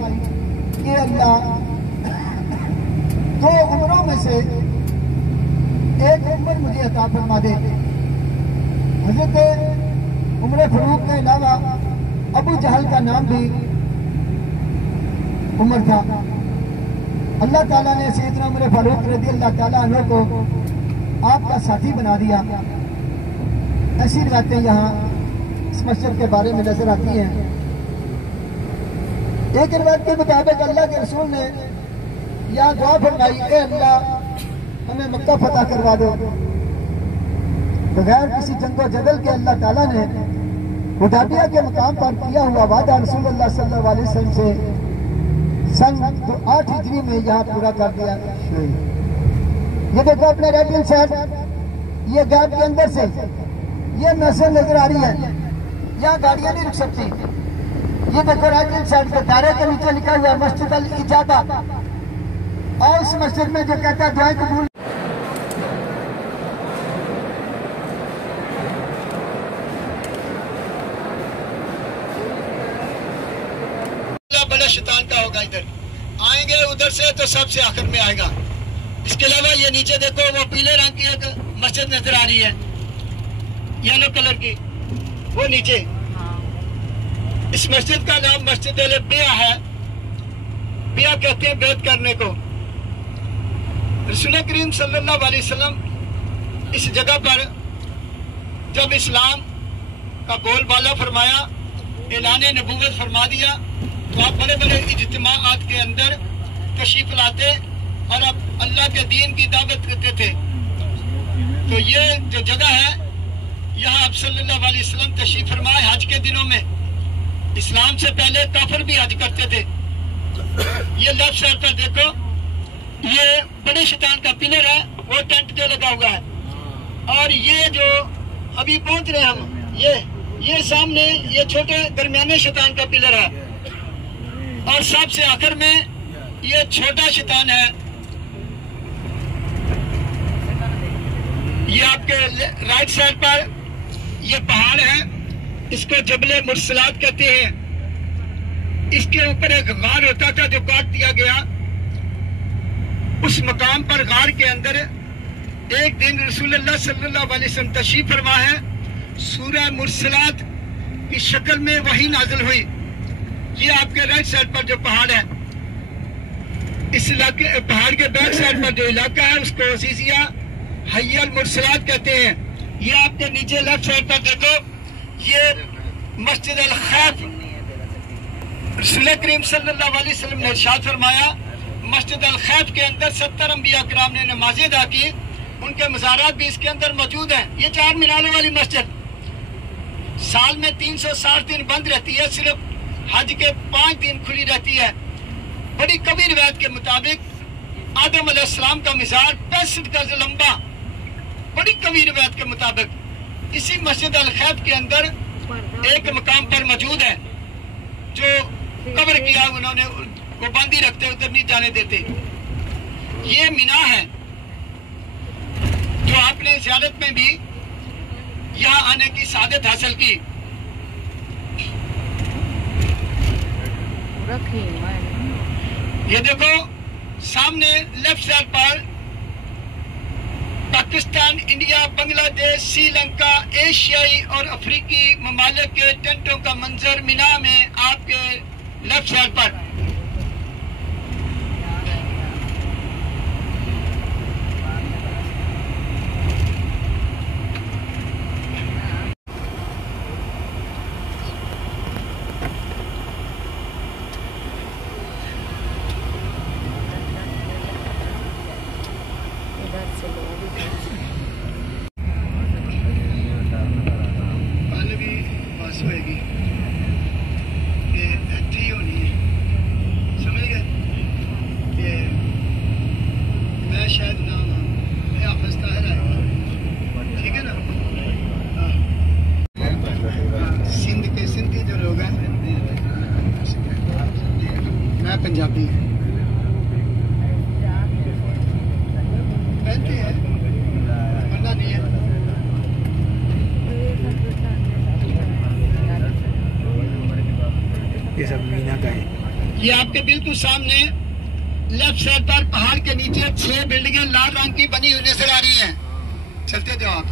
कि अल्लाह 2 उम्रों में से एक उम्र मुझे अता फरमा दे। हजरत उम्र फरूक के अलावा अबू जहल का नाम भी उमर था। अल्लाह ताला ने सैयदना उमर फारूक रज़ी अल्लाह ताला अन्हु को आपका साथी बना दिया। ऐसी बातें यहाँ इस मस्जिद के बारे में नजर आती हैं। एक रिवायत के मुताबिक अल्लाह के रसूल ने यहाँ दुआ फरमाई, ए अल्लाह हमें मक्का फतह करवा दो। बगैर किसी जंगो जदल के अल्लाह ताला ने हुदैबिया के मकाम पर किया हुआ वादा रसूलुल्लाह सल्लल्लाहु अलैहि वसल्लम से सन 8 हिजरी में यहाँ पूरा कर दिया। ये देखो अपने राइट हैंड साइड, ये गैप के अंदर से ये मस्जिद नजर आ रही है, यहाँ गाड़ियां नहीं रुक सकती। ये देखो राइट हैंड साइड के दायरे के नीचे लिखा हुआ है मस्जिद अल इजाबा, और इस मस्जिद में जो कहता है दुआएं कबूल। बड़ा शैतान का होगा, इधर आएंगे उधर से तो सबसे आखिर में आएगा। इसके अलावा ये नीचे देखो वो पीले रंग की एक मस्जिद नजर आ रही है, येलो कलर की, वो नीचे। इस मस्जिद का नाम मस्जिद अल बिया है। बिया कहते हैं बैत करने को। रसूल करीम सल्लल्लाहु अलैहि वसल्लम इस जगह पर जब इस्लाम का बोलबाला फरमाया, ऐलान नबूवत फरमा दिया, तो आप बड़े बड़े इज्तिमाआत के अंदर तशरीफ लाते और अब अल्लाह के दीन की दावत करते थे। तो ये जो जगह है, यहाँ आप सल्लल्लाहु अलैहि वसल्लम तशरीफ फरमाए हज के दिनों में। इस्लाम से पहले काफिर भी हज करते थे। ये लेफ्ट साइड पर देखो, ये बड़े शैतान का पिलर है, वो टेंट जो लगा हुआ है। और ये जो अभी पहुंच रहे हैं हम, ये सामने ये छोटे दरमियाने शैतान का पिलर है, और सबसे आखिर में ये छोटा शैतान है। ये आपके राइट साइड पर ये पहाड़ है, इसको जबले मुरसलात कहते हैं। इसके ऊपर एक गार होता था जो काट दिया गया। उस मकाम पर गार के अंदर एक दिन रसूलुल्लाह सल्लल्लाहु अलैहि वसल्लम तशरीफ फरमा है। सूरह मुरसलात की शक्ल में वही नाजिल हुई। ये आपके राइट साइड पर जो पहाड़ है, इस इलाके पहाड़ के बैक साइड पर जो इलाका है उसको अजीजिया हय्यल मुरसलात कहते हैं। ये आपके नीचे लेफ्ट साइड पर देखो, ये मस्जिद अल खैफ। रसूल करीम सल्लल्लाहु अलैहि वसल्लम ने इरशाद फरमाया, मस्जिद अल खैफ के अंदर 70 अंबिया किराम ने नमाजें अदा की, उनके मज़ारात भी इसके अंदर मौजूद हैं। ये 4 मीनारों वाली मस्जिद साल में 360 दिन बंद रहती है, सिर्फ हज के 5 दिन खुली रहती है। बड़ी कबीर रिवायत के मुताबिक आदम अलैहिस्सलाम का मिज़ार 65 गज लंबा, बड़ी कबीर रिवायत के मुताबिक इसी मस्जिद अल खैफ के अंदर एक मकाम पर मौजूद है जो कब्र किया उन्होंने, वो बंदी रखते, उधर नहीं जाने देते। ये मीना है जो आपने ज़ियारत में भी यहाँ आने की सादत हासिल की। ये देखो सामने लेफ्ट साइड पर पाकिस्तान, इंडिया, बांग्लादेश, श्रीलंका, एशियाई और अफ्रीकी ममालिक के टेंटों का मंजर मिना में आपके लेफ्ट साइड पर। पंजाबी पहनते हैं वरना नहीं है। ये सब मीना का है। ये आपके बिल्कुल सामने लेफ्ट साइड पर पहाड़ के नीचे 6 बिल्डिंगें लाल रंग की बनी हुई नजर आ रही हैं। चलते जाओ आप,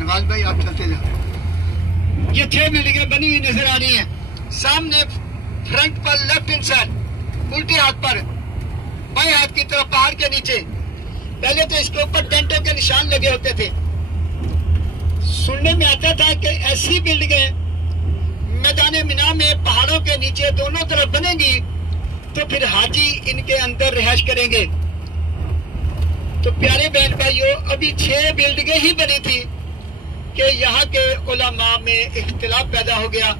नवाज भाई आप चलते जाओ। ये 6 बिल्डिंगें बनी हुई नजर आ रही हैं। सामने फ्रंट पर लेफ्ट हैंड साइड उल्टे हाथ पर बाएं हाथ की तरफ पहाड़ के नीचे, पहले तो इसके ऊपर टेंटों के निशान लगे होते थे। सुनने में आता था कि ऐसी बिल्डिंगें मैदान मिना में पहाड़ों के नीचे दोनों तरफ बनेंगी तो फिर हाजी इनके अंदर रिहाइश करेंगे। तो प्यारे बहन भाइयों, अभी 6 बिल्डिंगें ही बनी थी कि यहाँ के उलमा में इख्तिलाफ पैदा हो गया।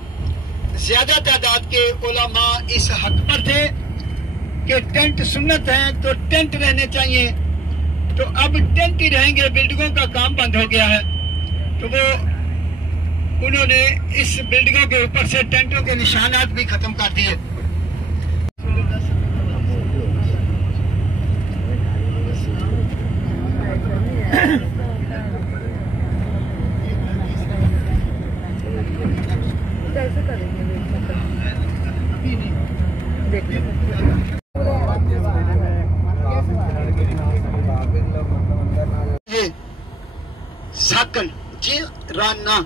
ज्यादा तादाद के उलमा इस हक पर थे कि टेंट सुन्नत है तो टेंट रहने चाहिए, तो अब टेंट ही रहेंगे, बिल्डिंगों का काम बंद हो गया है। तो वो उन्होंने इस बिल्डिंगों के ऊपर से टेंटों के निशानात भी खत्म कर दिए। कैसे करेंगे साकन जी राना,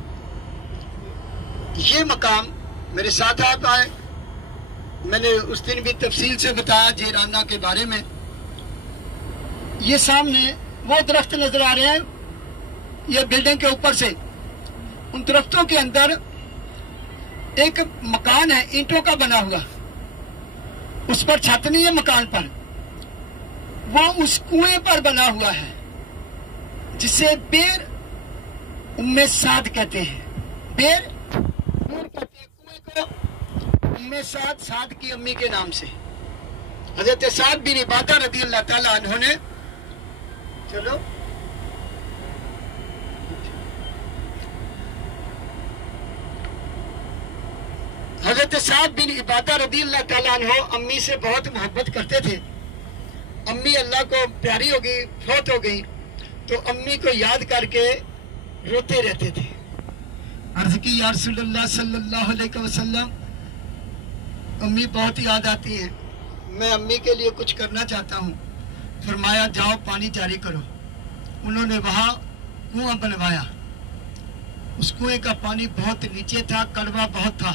ये मकाम मेरे साथ आप आए। मैंने उस दिन भी तफसील से बताया जी राना के बारे में। ये सामने वो दरख्त नजर आ रहे हैं, ये बिल्डिंग के ऊपर से, उन दरख्तों के अंदर एक मकान है ईंटों का बना हुआ, उस पर छत नहीं है मकान पर, वो उस कुएं पर बना हुआ है जिसे बेर उम्मे साद कहते हैं। बेर कहते हैं कुएं को, उम्मे साद, साद की अम्मी के नाम से। हजरत साद बिन इबादा रदी अल्लाह ताला अन्हु ने, चलो हजरत साद बिन इबादा रदी अल्लाह ताला अन्हु अम्मी से बहुत मोहब्बत करते थे। अम्मी अल्लाह को प्यारी हो गई, फौत हो गई, तो अम्मी को याद करके रोते रहते थे। अर्ज की या रसूलल्लाह सल्लल्लाहु अलैहि वसल्लम, अम्मी बहुत याद आती है, मैं अम्मी के लिए कुछ करना चाहता हूँ। फरमाया जाओ पानी जारी करो। उन्होंने वहाँ कुआं बनवाया। उस कुएं का पानी बहुत नीचे था, कड़वा बहुत था।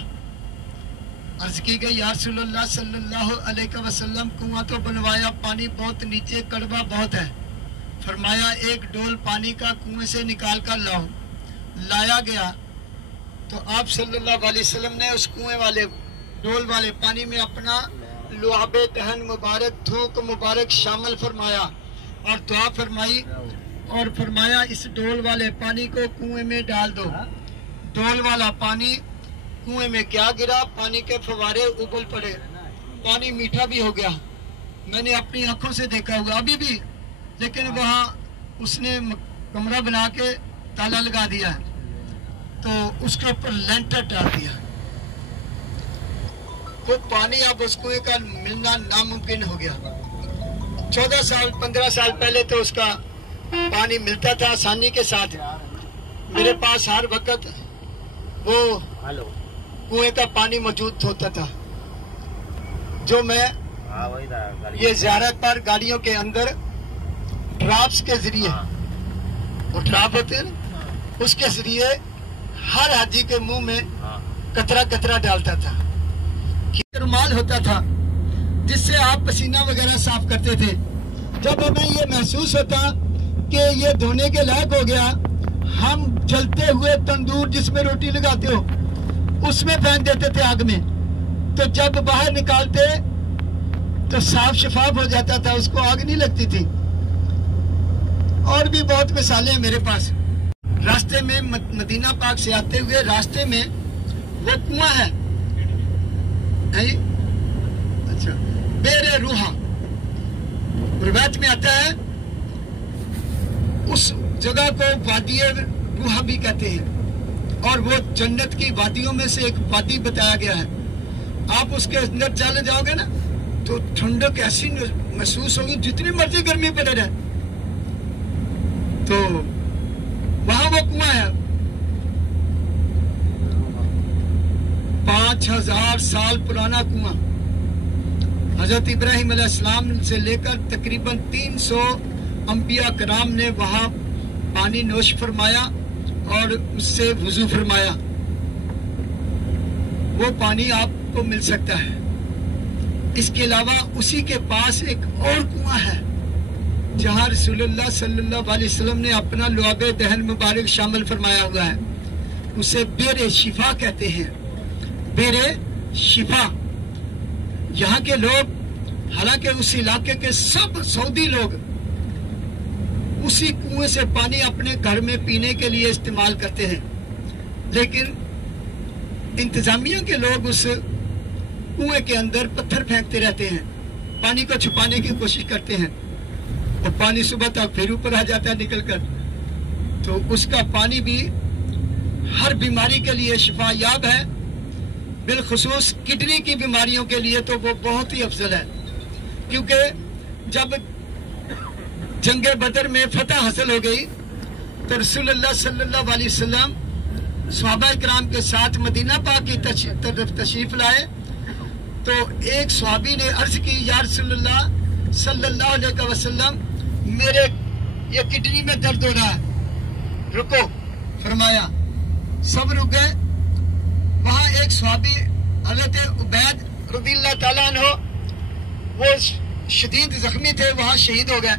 अर्ज की गई या रसूलल्लाह सल्लल्लाहु अलैहि वसल्लम, कुआं तो बनवाया, पानी बहुत नीचे, कड़वा बहुत है। फरमाया एक डोल पानी का कुएं से निकाल कर लाओ। लाया गया तो आप सल्लल्लाहु अलैहि वसल्लम ने उस कुएं वाले डोल वाले पानी में अपना लुआबे दहन मुबारक, थूक मुबारक शामिल फरमाया और दुआ फरमाई और फरमाया इस डोल वाले पानी को कुएं में डाल दो। डोल वाला पानी कुएं में क्या गिरा, पानी के फवारे उबल पड़े, पानी मीठा भी हो गया। मैंने अपनी आंखों से देखा हुआ अभी भी, लेकिन वहाँ उसने कमरा बना के ताला लगा दिया, तो उसके ऊपर लेंटर डाल दिया, तो पानी अब उस कुएं का मिलना नामुमकिन हो गया। 14 साल 15 साल पहले तो उसका पानी मिलता था आसानी के साथ। मेरे पास हर वक्त वो कुएं का पानी मौजूद होता था, जो मैं ये ज़ियारत पर गाड़ियों के अंदर ड्राफ्ट के जरिए, वो ड्राफ्ट होते हैं ना, उसके जरिए हर हाजी के मुंह में कतरा कतरा डालता था। रुमाल होता था जिससे आप पसीना वगैरह साफ करते थे। जब हमें ये महसूस होता कि ये धोने के लायक हो गया, हम जलते हुए तंदूर जिसमें रोटी लगाते हो उसमें फेंक देते थे आग में, तो जब बाहर निकालते तो साफ शफाफ हो जाता था, उसको आग नहीं लगती थी। और भी बहुत मिसालें हैं मेरे पास। रास्ते में मदीना पाक से आते हुए रास्ते में वो कुआं है, अच्छा, बेरे रूहा, रिवायत में आता है उस जगह को वादिये रूहा भी कहते हैं, और वो जन्नत की वादियों में से एक वादी बताया गया है। आप उसके अंदर चले जाओगे ना तो ठंडक ऐसी महसूस होगी, जितनी मर्जी गर्मी पड़े रहे। तो वहां वो कुआं है, 5000 साल पुराना कुआं। हजरत इब्राहिम अलैहिस्सलाम से लेकर तकरीबन 300 अंबिया कराम ने वहां पानी नोश फरमाया और उससे वुजू फरमाया। वो पानी आपको मिल सकता है। इसके अलावा उसी के पास एक और कुआं है जहां रसूलुल्लाह सल्लल्लाहु अलैहि वसल्लम ने अपना लुआबे दहन मुबारक शामिल फरमाया हुआ है। उसे बेरे शिफा कहते हैं, बेरे शिफा। यहाँ के लोग, हालांकि उस इलाके के सब सऊदी लोग उसी कुएं से पानी अपने घर में पीने के लिए इस्तेमाल करते हैं, लेकिन इंतजामिया के लोग उस कुएं के अंदर पत्थर फेंकते रहते हैं, पानी को छुपाने की कोशिश करते हैं, और पानी सुबह तक फिर ऊपर आ जाता है निकल कर। तो उसका पानी भी हर बीमारी के लिए शिफायाब है, बिलखुसूस किडनी की बीमारियों के लिए तो वो बहुत ही अफजल है। क्योंकि जब जंगे बदर में फतह हासिल हो गई तो रसूलुल्लाह सल्लल्लाहु अलैहि वसल्लम सहाबा इकराम के साथ मदीना पाक की तरफ तशरीफ लाए। तो एक सहाबी ने अर्ज की, या रसूलुल्लाह सल्लल्लाहु अलैहि वसल्लम, मेरे ये किडनी में दर्द हो रहा है, रुको। फरमाया, सब रुक गए। वहां एक सहाबी हज़रत उबैद रज़ियल्लाहु ताला अन्हु, वो शदीद जख्मी थे, वहां शहीद हो गए।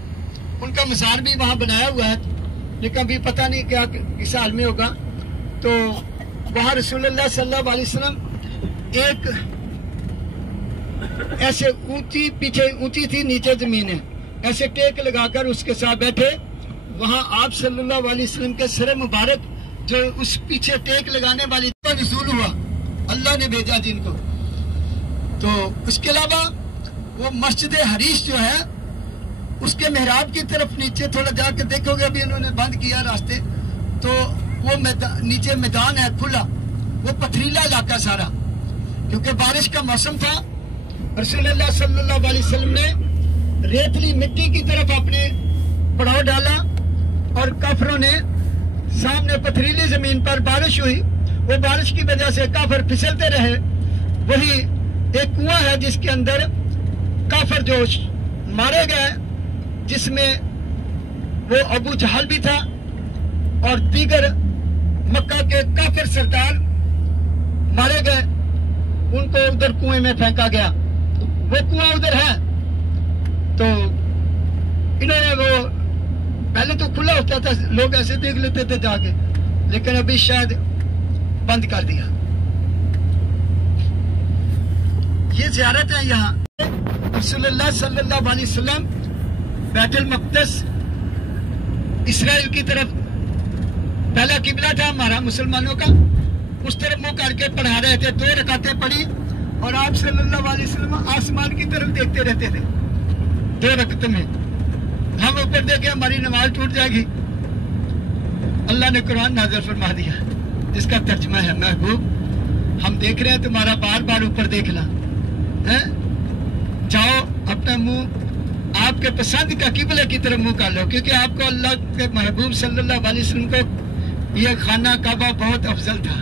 उनका मज़ार भी वहां बनाया हुआ है, लेकिन अभी पता नहीं क्या किस हाल में होगा। तो वहां रसूलुल्लाह सल्लल्लाहु अलैहि वसल्लम एक ऐसे ऊंची, पीछे ऊंची थी, नीचे जमीन है, ऐसे टेक लगाकर उसके साथ बैठे। वहां आप सल्लल्लाहु अलैहि वसल्लम के सर मुबारक जो उस पीछे टेक लगाने वाली नज़ूल हुआ, अल्लाह ने भेजा जिनको। तो उसके अलावा वो मस्जिद हरीश जो है, उसके मेहराब की तरफ नीचे थोड़ा जाकर देखोगे, अभी उन्होंने बंद किया रास्ते, तो वो नीचे मैदान है खुला, वो पथरीला इलाका सारा, क्योंकि बारिश का मौसम था। रसूलुल्लाह सल्लल्लाहु अलैहि वसल्लम ने रेतली मिट्टी की तरफ अपने पड़ाव डाला और काफरों ने सामने पथरीली जमीन पर बारिश हुई, वो बारिश की वजह से काफर फिसलते रहे। वही एक कुआं है जिसके अंदर काफर जो मारे गए, जिसमें वो अबू जहल भी था और दीगर मक्का के काफिर सरदार मारे गए, उनको उधर कुएं में फेंका गया। वो कुआं उधर है, तो इन्होंने वो पहले तो खुला होता था, लोग ऐसे देख लेते थे जाके, लेकिन अभी शायद बंद कर दिया। ये ज़ियारत है यहाँ। रसूलुल्लाह सल्लल्लाहु अलैहि वसल्लम बैतुल मक़दस इस्राइल की तरफ, पहला किबला था हमारा मुसलमानों का, उस तरफ मुंह करके पढ़ा रहे थे। 2 रकातें पढ़ी और आप सल्लल्लाहु अलैहि वसल्लम आसमान की तरफ देखते रहते थे 2 रकात में। हम ऊपर देखे हमारी नमाज टूट जाएगी। अल्लाह ने कुरान नाज़िल फरमा दिया, जिसका तर्जुमा है, महबूब हम देख रहे हैं, तुम्हारा बार बार ऊपर देखना है, जाओ अपना मुंह आपके पसंद का किबले की तरफ मुंह कर लो, क्योंकि आपको अल्लाह के महबूब सल्लल्लाहु अलैहि वसल्लम को यह खाना काबा बहुत अफजल था,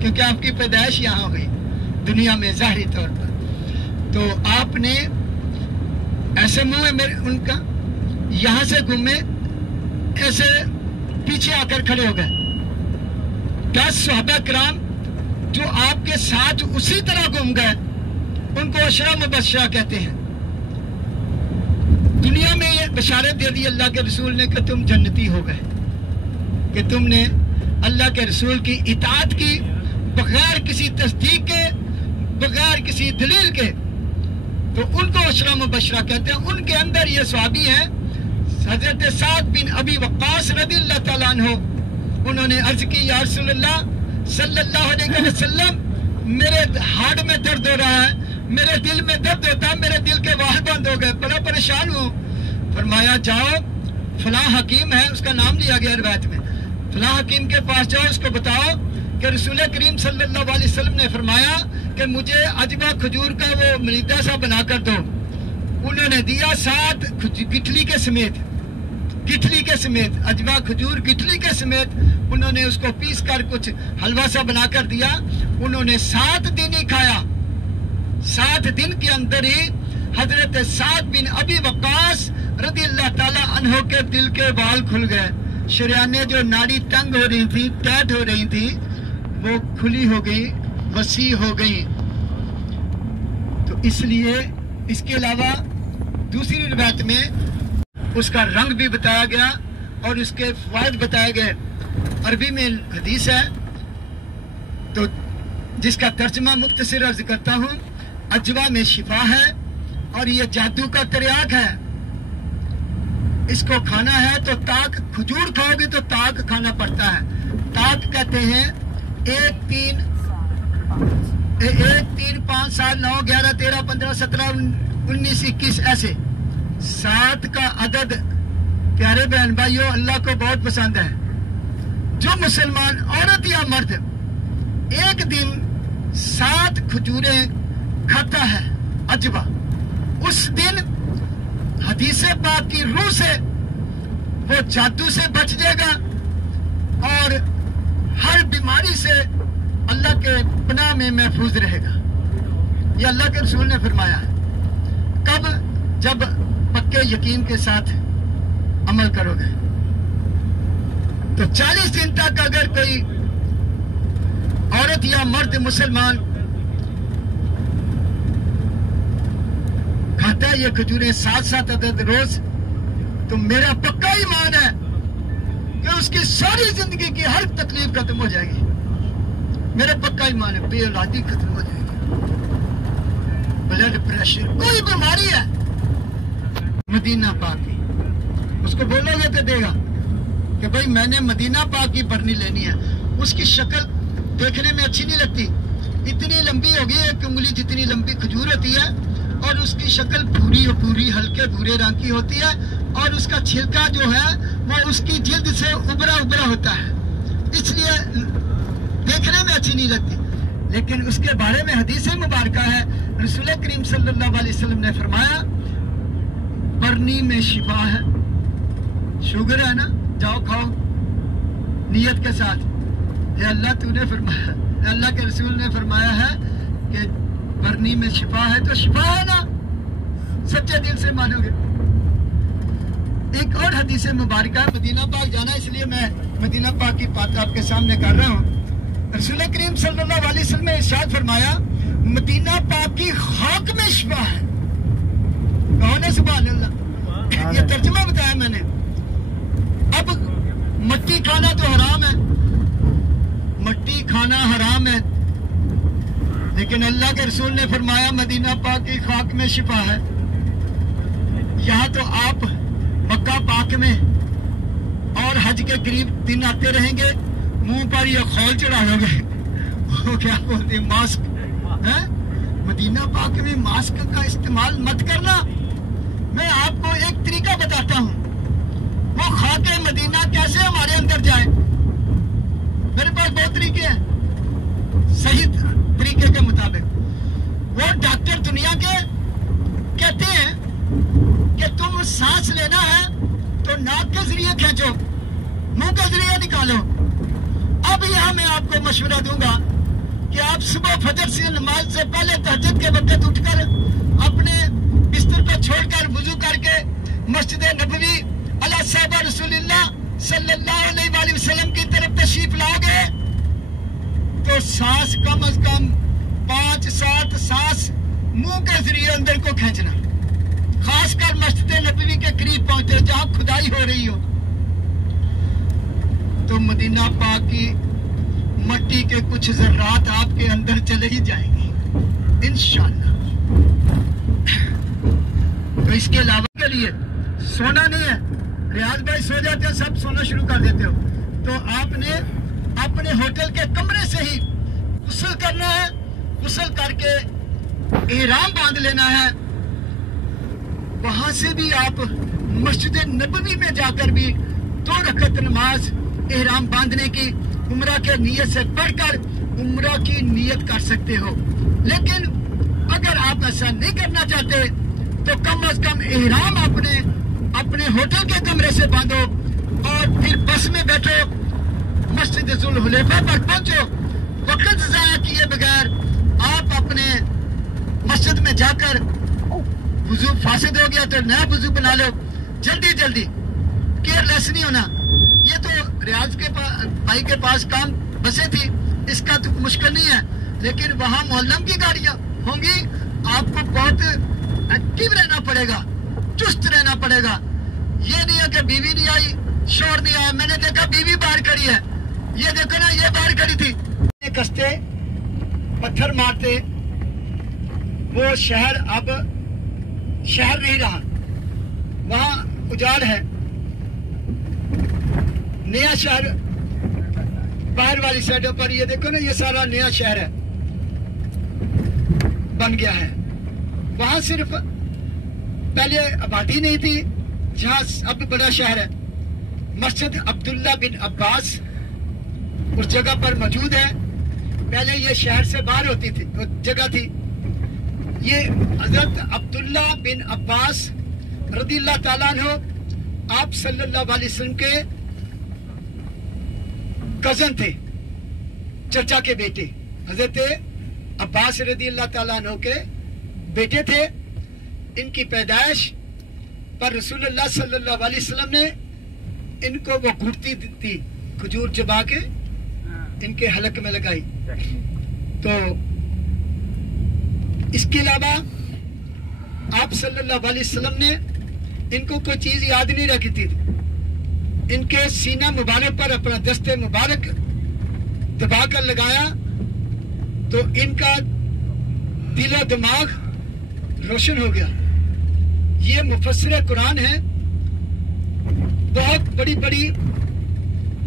क्योंकि आपकी पैदाइश यहाँ हुई दुनिया में ज़ाहिरी तौर पर। तो आपने ऐसे मुंह है मेरे उनका, यहाँ से घूमे, ऐसे पीछे आकर खड़े हो गए। 10 सहाबा किराम जो आपके साथ उसी तरह घूम गए, उनको अशरा मुबशरा कहते हैं। दुनिया में ये बशारत दे दी अल्लाह के रसूल ने कि तुम जन्नती हो गए, कि तुमने अल्लाह के रसूल की इताअत की बगैर किसी तस्दीक के, बगैर किसी दलील के, तो उनको अशरा मुबशरा कहते हैं। उनके अंदर ये सहाबी है हजरत साद बिन अबी वक्कास रज़ियल्लाहु ताला अन्हु। उन्होंने अर्ज की, या रसूलल्लाह सल्लल्लाहु अलैहि वसल्लम, मेरे हार्ट में दर्द हो रहा है, मेरे दिल में दर्द होता है, मेरे दिल के वाल बंद हो गए, बड़ा परेशान हूँ। फरमाया, जाओ फलां हकीम है, उसका नाम लिया गया रिवायत में, फलां हकीम के पास जाओ, उसको बताओ कि रसूल करीम सल्लल्लाहु अलैहि वसल्लम ने फरमाया कि मुझे अजवा खजूर का वो मलीदा सा बनाकर दो। उन्होंने दिया, 7 गिठली के समेत, गिठली के समेत, अजवा खजूर गिठली के समेत उन्होंने उसको पीस कर कुछ हलवा सा बनाकर दिया। उन्होंने 7 दिन ही खाया। 7 दिन के अंदर ही हजरत साद बिन अबी वक्कास रज़ियल्लाहु ताला अन्हु के दिल के बाल खुल गए। शरियाने जो नाड़ी तंग हो रही थी, टाइट हो रही थी, वो खुली हो गई, वसी हो गई। तो इसलिए इसके अलावा दूसरी रिवायत में उसका रंग भी बताया गया और उसके फायदे बताए गए। अरबी में हदीस है, तो जिसका तर्जमा मुख्तसर अर्ज करता हूँ। अजवा में शिफा है और ये जादू का तिर्याक है। इसको खाना है तो ताक, खजूर खाओगे तो ताक खाना पड़ता है। ताक कहते हैं 1 3 5 7 9 11 13 15 17 19 21 ऐसे 7 का अदद प्यारे बहन भाइयों अल्लाह को बहुत पसंद है। जो मुसलमान औरत या मर्द एक दिन 7 खजूरें खाता है अजवा, उस दिन हदीस पाक की रूह से वो जादू से बच जाएगा और हर बीमारी से अल्लाह के पनाह में महफूज रहेगा। ये अल्लाह के रसूल ने फरमाया है। कब? जब पक्के यकीन के साथ अमल करोगे। तो 40 दिन तक अगर कोई औरत या मर्द मुसलमान खाता है ये खजूरें 7-7 अदद रोज, तो मेरा पक्का ईमान है कि उसकी सारी जिंदगी की हर तकलीफ खत्म हो जाएगी। मेरा पक्का ईमान है, बेऔलादी खत्म हो जाएगी, ब्लड प्रेशर, कोई बीमारी है मदीना पाक की, उसको बोलोगे तो देगा कि भाई मैंने मदीना पाक की बरनी लेनी है। उसकी शक्ल देखने में अच्छी नहीं लगती, इतनी लंबी होगी, एक उंगली जितनी लंबी खजूर होती है, और उसकी शक्ल पूरी हल्के भूरे रंग की होती है, और उसका छिलका जो है वो उसकी जिल्द से उभरा होता है, इसलिए देखने में अच्छी नहीं लगती। लेकिन उसके बारे में हदीस मुबारका है, रसूल करीम सल्लल्लाहु अलैहि वसल्लम ने फरमाया बरनी में शिफा है। शुगर है ना, जाओ खाओ नियत के साथ। ये अल्लाह तूने फरमाया, अल्लाह के रसूल ने फरमाया है कि बरनी में शिफा है, तो शिफा है ना, सच्चे दिल से मानोगे। एक और हदीस मुबारका, मदीना पाक जाना, इसलिए मैं मदीना पाक की बात आपके सामने कर रहा हूँ। रसूल करीम सल्लल्लाहु अलैहि वसल्लम ने इरशाद फरमाया मदीना पाक की खाक में शिफा है। कौन है? सुभान अल्लाह। ये तर्जुमा बताया मैंने। अब मट्टी खाना तो हराम है, मट्टी खाना हराम है, लेकिन अल्लाह के रसूल ने फरमाया मदीना पाक की खाक में शिफा है। यहाँ तो आप मक्का पाक में और हज के करीब दिन आते रहेंगे, मुंह पर ये खौल चढ़ा लोगे, वो क्या बोलते हैं, मास्क है। मदीना पाक में मास्क का इस्तेमाल मत करना। मैं आपको एक तरीका बताता हूँ, वो खाके मदीना कैसे हमारे अंदर जाए। मेरे पास 2 तरीके हैं सही तरीके के मुताबिक। वो डॉक्टर दुनिया के कहते हैं कि तुम सांस लेना है तो नाक के जरिए खींचो, मुंह के जरिए निकालो। अब यहाँ मैं आपको मशवरा दूंगा कि आप सुबह फजर से नमाज से पहले तहज्जुद के वक्त उठकर अपने बिस्तर पर छोड़कर वुजू करके मस्जिद नबवी अला साहब रसूलुल्लाह सल्लल्लाहु अलैहि वसल्लम की तरफ तशरीफ लाओगे तो सांस कम से कम 5-7 सांस मुंह के जरिए अंदर को खींचना, खासकर मस्जिद नबवी के करीब पहुंचे जहां खुदाई हो रही हो। तो मदीना पाक की मट्टी के कुछ ज़र्रात आपके अंदर चले ही जाएंगे इंशाअल्लाह। तो इसके अलावा के लिए सोना नहीं है। रियाज भाई सो जाते हो, सब सोना शुरू कर देते हो, तो आपने अपने होटल के कमरे से ही गुस्ल करना है। गुस्ल करके एहराम बांध लेना है। वहां से भी आप मस्जिद नबवी में जाकर भी 2 रकअत नमाज एहराम बांधने की उम्रा के नियत से पढ़कर उम्रा की नियत कर सकते हो। लेकिन अगर आप ऐसा नहीं करना चाहते तो कम से कम एहराम अपने होटल के कमरे से बांधो और फिर बस में बैठो, मस्जिद जुल हुलैफा पर पहुंचो। वक्त ज़ाया किए बगैर आप अपने मस्जिद में जाकर वुजू फासिद हो गया तो नया वुजू बना लो, जल्दी केयरलेस नहीं होना। ये तो रियाज के भाई के पास काम बसें थी, इसका तो मुश्किल नहीं है, लेकिन वहाँ मोहल्लम की गाड़ियाँ होंगी, आपको बहुत एक्टिव रहना पड़ेगा, चुस्त रहना पड़ेगा। ये नहीं है कि बीवी नहीं आई, शोर नहीं आया। मैंने देखा बीवी बाहर खड़ी है, ये देखो ना, ये बाहर खड़ी थी। कसते पत्थर मारते, वो शहर अब शहर नहीं रहा, वहाँ उजाड़ है। नया शहर बाहर वाली साइडों पर, ये देखो ना, ये सारा नया शहर है, बन गया है। वहां सिर्फ पहले आबादी नहीं थी, जहां अब बड़ा शहर है। मस्जिद अब्दुल्ला बिन अब्बास उस जगह पर मौजूद है। पहले ये शहर से बाहर होती थी, जगह थी। ये हजरत अब्दुल्ला बिन अब्बास रदियल्लाह ताला अन्हु आप सल्लल्लाहु अलैहि वसल्लम के कजन थे, चचा के बेटे। हजरत अब्बास रदियल्लाह ताला अन्हु के बेटे थे। इनकी पैदाइश पर रसूलुल्लाह सल्लल्लाहु अलैहि वसल्लम ने इनको वो घुटती थी, खजूर चबा के इनके हलक में लगाई। तो इसके अलावा आप सल्लल्लाहु अलैहि वसल्लम ने इनको कोई चीज याद नहीं रखी थी। इनके सीना मुबारक पर अपना दस्ते मुबारक दबाकर लगाया तो इनका दिलो दिमाग रोशन हो गया। ये मुफस्सिर कुरान है, बहुत बड़ी बड़ी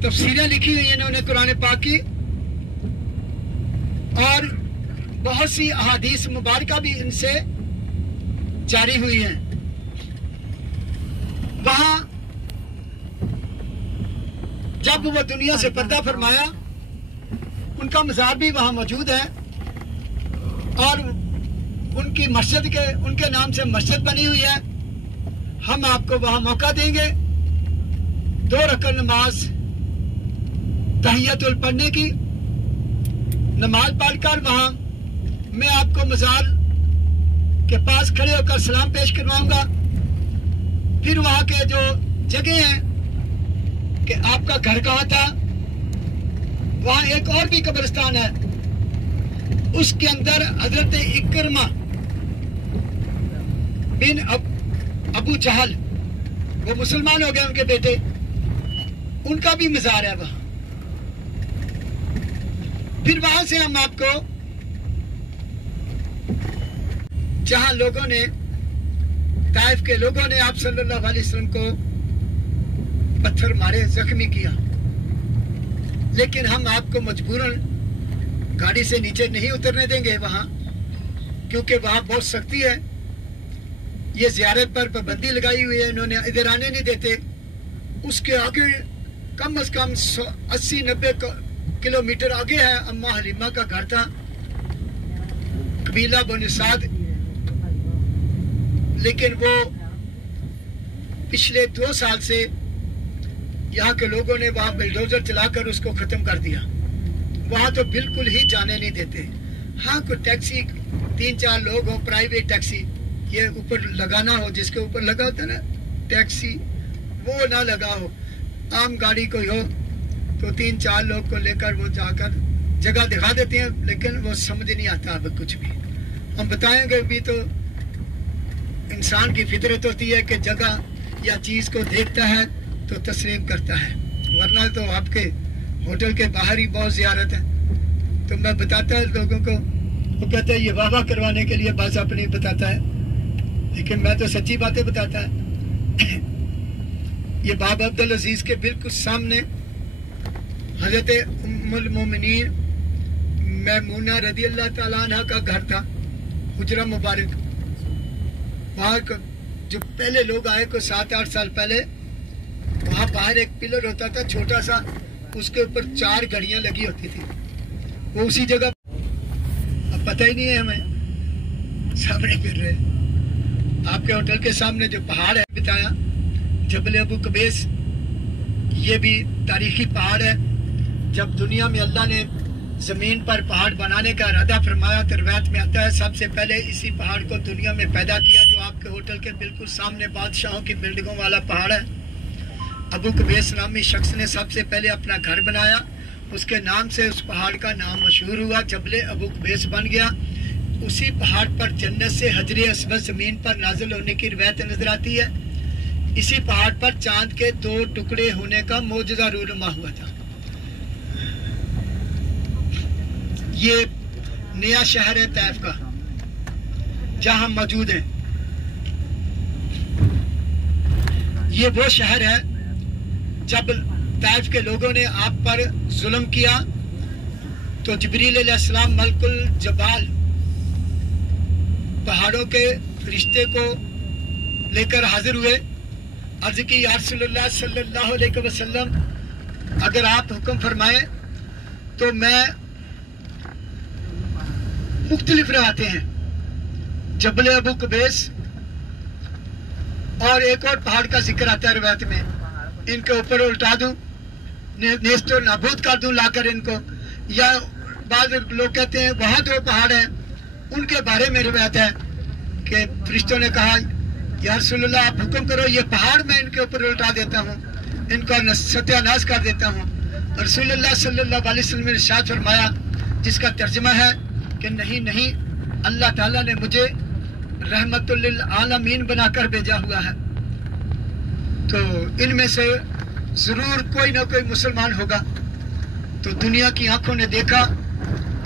तफसीरें लिखी हुई इन्होंने कुरान पाक की, और बहुत सी अहादीस मुबारका भी इनसे जारी हुई हैं। वहां जब वो दुनिया से पर्दा फरमाया, उनका मज़ार भी वहां मौजूद है, और उनकी मस्जिद के उनके नाम से मस्जिद बनी हुई है। हम आपको वहां मौका देंगे 2 रकात नमाज तहियतुल पढ़ने की। नमाज पढ़कर वहां मैं आपको मज़ार के पास खड़े होकर सलाम पेश करवाऊंगा। फिर वहां के जो जगह हैं कि आपका घर कहाँ था, वहां एक और भी कब्रिस्तान है, उसके अंदर हजरत इक्रमा बिन अबू जहल, वो मुसलमान हो गए, उनके बेटे, उनका भी मज़ार है वहां। फिर वहां से हम आपको, जहां लोगों ने, ताइफ के लोगों ने आप सल्लल्लाहु अलैहि वसल्लम को पत्थर मारे, जख्मी किया, लेकिन हम आपको मजबूरन गाड़ी से नीचे नहीं उतरने देंगे वहां, क्योंकि वहां बहुत सख्ती है। ये ज़ियारत पर पाबंदी लगाई हुई है इन्होंने, इधर आने नहीं देते। उसके आगे कम से कम 80-90 किलोमीटर आगे है अम्मा हलीमा का घर था, कबीला बनु साद। लेकिन वो पिछले 2 साल से यहाँ के लोगों ने वहां बुलडोजर चलाकर उसको खत्म कर दिया। वहां तो बिल्कुल ही जाने नहीं देते। हाँ, कोई टैक्सी 3-4 लोग हो, प्राइवेट टैक्सी, ये ऊपर लगाना हो, जिसके ऊपर लगा होता ना टैक्सी, वो ना लगा हो, आम गाड़ी कोई हो तो 3-4 लोग को लेकर वो जाकर जगह दिखा देते हैं, लेकिन वो समझ नहीं आता अब कुछ भी। हम बताएंगे भी तो इंसान की फितरत होती है कि जगह या चीज को देखता है तो तस्लीम करता है, वरना तो आपके होटल के बाहर ही बहुत ज़ियारत है। तो मैं बताता है लोगों को, वो कहते हैं ये वाह वाह करवाने के लिए बस अपनी बताता है, लेकिन मैं तो सच्ची बातें बताता है। ये बाबा अब्दुल अजीज के बिल्कुल सामने हजरत उम्मुल मोमिनीन मैमूना रदियल्लाहु ताला अन्हा का घर था, हुजरा मुबारक। वहाँ जो पहले लोग आए को 7-8 साल पहले, वहाँ बाहर एक पिलर होता था छोटा सा, उसके ऊपर 4 घड़ियां लगी होती थी, वो उसी जगह। अब पता ही नहीं है हमें, सामने फिर रहे। आपके होटल के सामने जो पहाड़ है बताया, जबल अबू कबीस, ये भी तारीखी पहाड़ है। जब दुनिया में अल्लाह ने जमीन पर पहाड़ बनाने का इरादा फरमाया तो रिवायत में आता है सबसे पहले इसी पहाड़ को दुनिया में पैदा किया, जो आपके होटल के बिल्कुल सामने बादशाहों की बिल्डिंगों वाला पहाड़ है। अबू कबीस नामी शख्स ने सबसे पहले अपना घर बनाया, उसके नाम से उस पहाड़ का नाम मशहूर हुआ, जबले अबू कबीस बन गया। उसी पहाड़ पर जन्नत से हजरे अस्वद जमीन पर नाजिल होने की रिवायत नजर आती है। इसी पहाड़ पर चांद के 2 टुकड़े होने का मौजूदा रूनुमा हुआ था। ये नया शहर है तैफ का, जहां हम मौजूद हैं। ये वो शहर है जब तैफ के लोगों ने आप पर जुल्म किया तो जिब्रील अलैहिस्सलाम मलकुल जबाल पहाड़ों के रिश्ते को लेकर हाजिर हुए। अर्ज की या रसूलुल्लाह सल्लल्लाहु अलैहि वसल्लम, अगर आप हुक्म फरमाएं तो मैं मुख्तलिफ रवाते हैं, जबल अबू कुबैस और एक और पहाड़ का जिक्र आता है रवायत में, इनके ऊपर उल्टा दूं, नेस्तो नाबूद कर दूं लाकर इनको, या बाद लोग कहते हैं वहां 2 पहाड़ हैं, उनके बारे में रवायत है कि फरिश्तों ने कहा या रसूलुल्लाह आप हुक्म करो, ये पहाड़ मैं इनके ऊपर उल्टा देता हूँ, इनका सत्यानाश कर देता हूँ। रसूलुल्लाह सल्लल्लाहु अलैहि वसल्लम ने इरशाद फरमाया, जिसका तर्जुमा है कि नहीं नहीं, अल्लाह ताला ने मुझे रहमतुल लिल आलमीन बनाकर भेजा हुआ है। तो इनमें से जरूर कोई ना कोई मुसलमान होगा। तो दुनिया की आंखों ने देखा,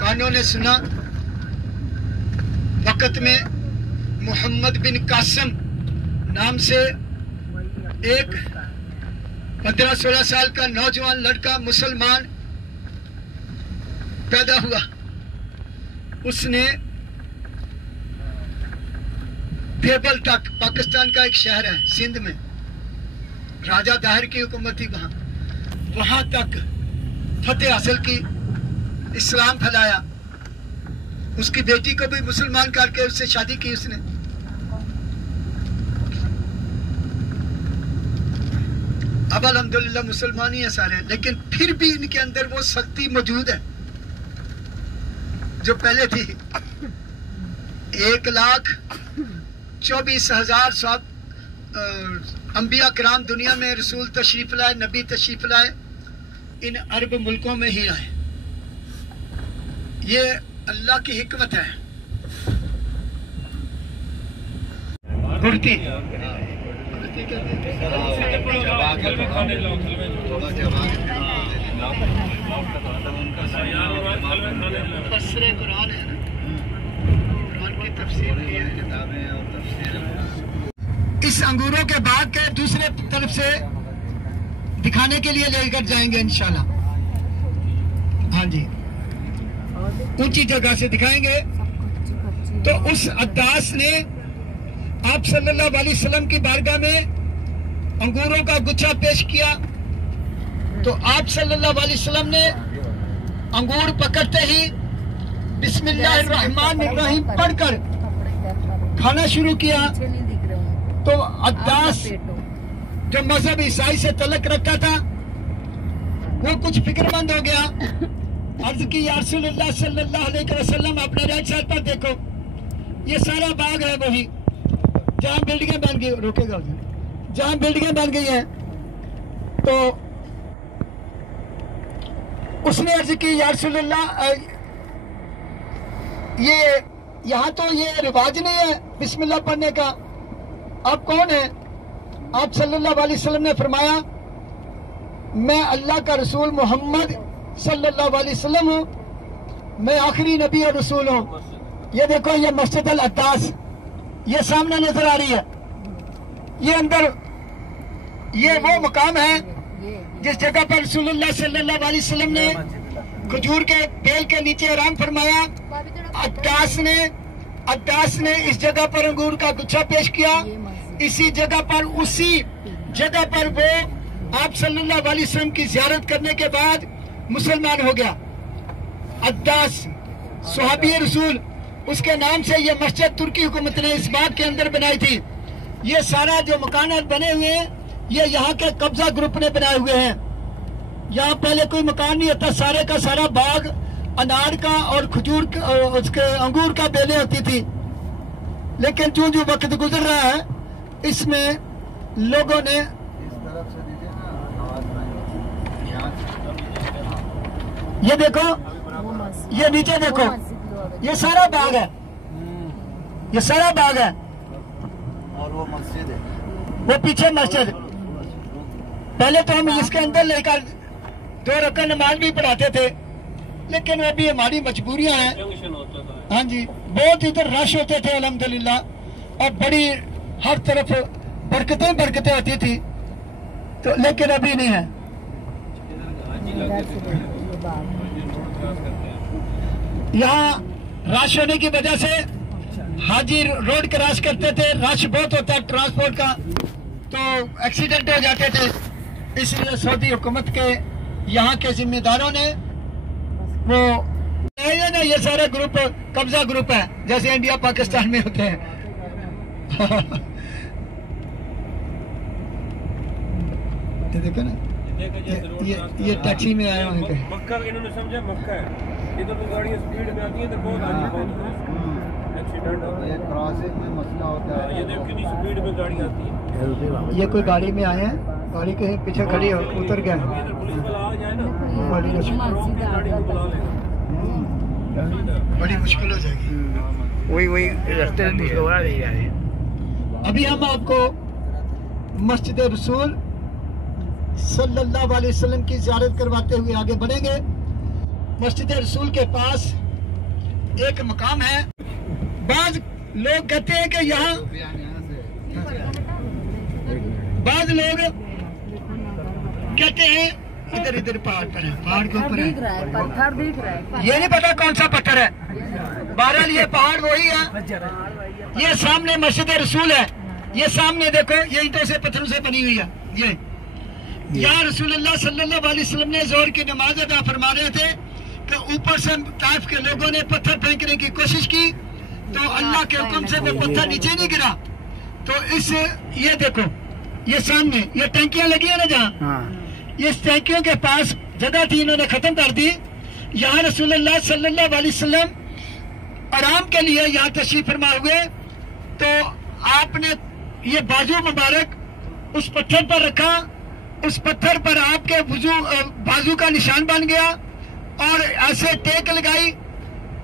कानों ने सुना, वक्त में मोहम्मद बिन कासिम नाम से एक 15-16 साल का नौजवान लड़का मुसलमान पैदा हुआ। उसने बेबल तक, पाकिस्तान का एक शहर है सिंध में, राजा दाहिर की हुकूमत थी, वहां तक फतेह हासिल की, इस्लाम फैलाया। उसकी बेटी को भी मुसलमान करके उससे शादी की उसने। अब अल्हम्दुलिल्लाह मुसलमान ही है सारे, लेकिन फिर भी इनके अंदर वो सख्ती मौजूद है जो पहले थी। 1,24,000 अंबिया कराम दुनिया में रसूल तशरीफ लाए, नबी तशरीफ लाए, इन अरब मुल्कों में ही आए। ये अल्लाह की हिकमत है। गुर्ती तफसीर कुरान है ना, कुरान की तफसीर की है। इस अंगूरों के बाग के दूसरे तरफ से दिखाने के लिए लेकर जाएंगे इंशाल्लाह। हाँ जी, ऊंची जगह से दिखाएंगे। तो उस अद्दास ने आप सल्लल्लाहु अलैहि वसल्लम की बारगाह में अंगूरों का गुच्छा पेश किया। तो आप सल्लल्लाहु अलैहि वसल्लम ने अंगूर पकड़ते ही बिस्मिल्लाहिर्रहमानिर्रहीम पढ़कर खाना शुरू किया। तो अद्दास जो मजहब ईसाई से तलक रखता था वो कुछ फिक्रमंद हो गया। अर्ज की या रसूलुल्लाह सल्लल्लाहु अलैहि वसल्लम, अपने राइट साइड पर देखो, ये सारा बाग है वही जहाँ बिल्डिंगें बन गई, रोकेगा जहाँ बिल्डिंगें बन गई हैं। तो उसने अर्ज की या रसूलुल्लाह, ये यहाँ तो ये रिवाज नहीं है बिस्मिल्लाह पढ़ने का, आप कौन है? आप सल्लल्लाहु अलैहि वसल्लम ने फरमाया, मैं अल्लाह का रसूल मोहम्मद सल्लल्लाहु अलैहि वसल्लम हूँ, मैं आखिरी नबी और रसूल हूँ। ये देखो, ये मस्जिद अल अद्दास ये सामने नजर आ रही है। ये अंदर ये वो मकाम है जिस जगह पर रसूलुल्लाह सल्लल्लाहु अलैहि वसल्लम ने खजूर के पेड़ के नीचे आराम फरमाया। अद्दास ने इस जगह पर अंगूर का गुच्छा पेश किया। इसी जगह पर, उसी जगह पर वो आप सल्लल्लाहु अलैहि वसल्लम की जियारत करने के बाद मुसलमान हो गया। अद्दास सहाबी रसूल, उसके नाम से ये मस्जिद तुर्की हुकूमत ने इस बाग के अंदर बनाई थी। ये सारा जो मकान बने हुए हैं ये यहाँ के कब्जा ग्रुप ने बनाए हुए हैं। यहाँ पहले कोई मकान नहीं होता, सारे का सारा बाग अनार का और खजूर का, उसके अंगूर का बेलें होती थी। लेकिन जो जो वक्त गुजर रहा है इसमें लोगों ने ये देखो, ये नीचे देखो, ये सारा बाग है, ये सारा बाग है और वो मस्जिद है, वो पीछे मस्जिद। पहले तो हम इसके अंदर लेकर 2 रकात नमाज भी पढ़ाते थे, लेकिन वो भी हमारी मजबूरियां हैं। हाँ जी, बहुत इधर रश होते थे अल्हम्दुलिल्लाह, और बड़ी हर तरफ बरकतें होती थी। तो लेकिन अभी नहीं है। यहाँ रश होने की वजह से हाजी रोड क्रॉस करते थे, रश बहुत होता है ट्रांसपोर्ट का, तो एक्सीडेंट हो जाते थे। इसलिए सऊदी हुकूमत के यहाँ के जिम्मेदारों ने वो ये ना, ये सारे ग्रुप कब्जा ग्रुप है, जैसे इंडिया पाकिस्तान में होते हैं। ये देखो ना, ये टैक्सी में आए वहाँ पे। मक्का इन्होंने समझा मक्का है, इधर तो गाड़ियाँ स्पीड में आती हैं तो बहुत एक्सीडेंट होता है। ये क्रॉसिंग में मसला होता है। ये देखो कितनी स्पीड में गाड़ी आती है। ये कोई गाड़ी में आए हैं, गाड़ी कहीं पीछे खड़ी हो, उतर गया। अभी इधर पुलिस वाला आ जाए ना, बड़ी मुश्किल, गाड़ी को बुला लेगा। बड़ी मुश्किल हो जाएगी। वही रास्ते में दोबारा नहीं जा रहे। अभी हम आपको मस्जिद रसूल सल्लल्लाहु अलैहि वसल्लम की ज़ियारत करवाते हुए आगे बढ़ेंगे। मस्जिद रसूल के पास एक मकाम है। बाज लोग कहते हैं कि यहाँ, बाज लोग कहते हैं इधर इधर पहाड़ पर है, पहाड़ के ऊपर है, दिख रहा है, पत्थर दिख रहा है। ये नहीं पता कौन सा पत्थर है। बहरहाल ये पहाड़ वही है। ये सामने मस्जिद रसूल है, ये सामने देखो, ये ईंटों से पत्थरों से बनी हुई है। ये यहाँ रसूलुल्लाह सल्लल्लाहु अलैहि वसल्लम ने जोहर की नमाज अदा फरमा रहे थे कि ऊपर से ताइफ के लोगों ने पत्थर फेंकने की कोशिश की तो अल्लाह के हुक्म से वो पत्थर नीचे नहीं गिरा। तो इस ये देखो, ये सामने ये टंकियां लगी है ना, जहाँ ये टंकियों के पास जगह थी, इन्होंने खत्म कर दी। यहाँ रसूलुल्लाह सल्लल्लाहु अलैहि वसल्लम आराम के लिए यहाँ तशरीफ फरमा हुए तो आपने ये बाजू मुबारक उस पत्थर पर रखा, उस पत्थर पर आपके बाजू का निशान बन गया और ऐसे टेक लगाई,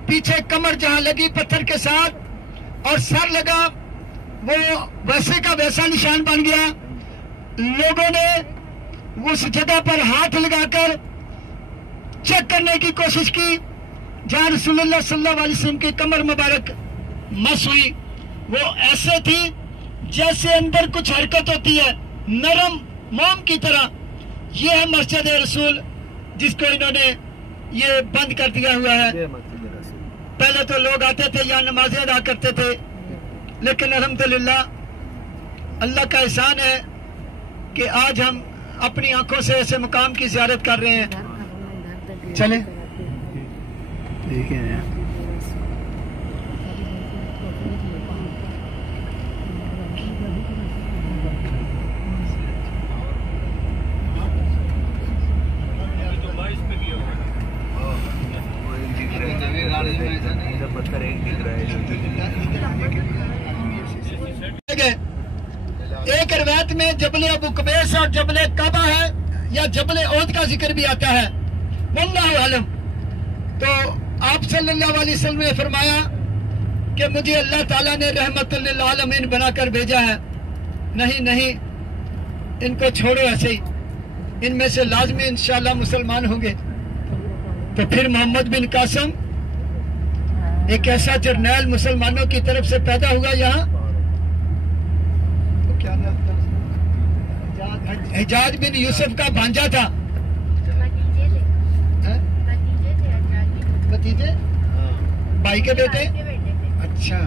पीछे कमर जहाँ लगी पत्थर के साथ और सर लगा, वो वैसे का वैसा निशान बन गया। लोगों ने उस जगह पर हाथ लगाकर चेक करने की कोशिश की जहाँ रसूलुल्लाह सल्लल्लाहु अलैहि वसल्लम की कमर मुबारक मस हुई। वो ऐसे थी जैसे अंदर कुछ हरकत होती है, नरम मोम की तरह। ये है मस्जिद रसूल जिसको इन्होंने ये बंद कर दिया हुआ है। पहले तो लोग आते थे यहाँ नमाजें अदा करते थे, लेकिन अल्हम्दुलिल्लाह अल्लाह का एहसान है कि आज हम अपनी आंखों से ऐसे मुकाम की ज़ियारत कर रहे हैं। चले ठीक है। पत्थर एक दिख रहा है। एक रिवायत में जबल अबू कुबैस और जबल काबा है या जबल ओद का जिक्र भी आता है, वल्लाहु आलम। तो आप सल्लल्लाहु अलैहि वसल्लम ने फरमाया कि मुझे अल्लाह ताला ने रहमतुल लिल आलमीन बनाकर भेजा है। नहीं नहीं, इनको छोड़ो ऐसे ही, इनमें से लाजमी इंशाअल्लाह मुसलमान होंगे। तो फिर मोहम्मद बिन कासिम एक ऐसा जर्नैल मुसलमानों की तरफ से पैदा हुआ यहाँ, तो क्या नाम था, हिजाज बिन यूसुफ का भांजा था। भतीजे भाई के बेटे, अच्छा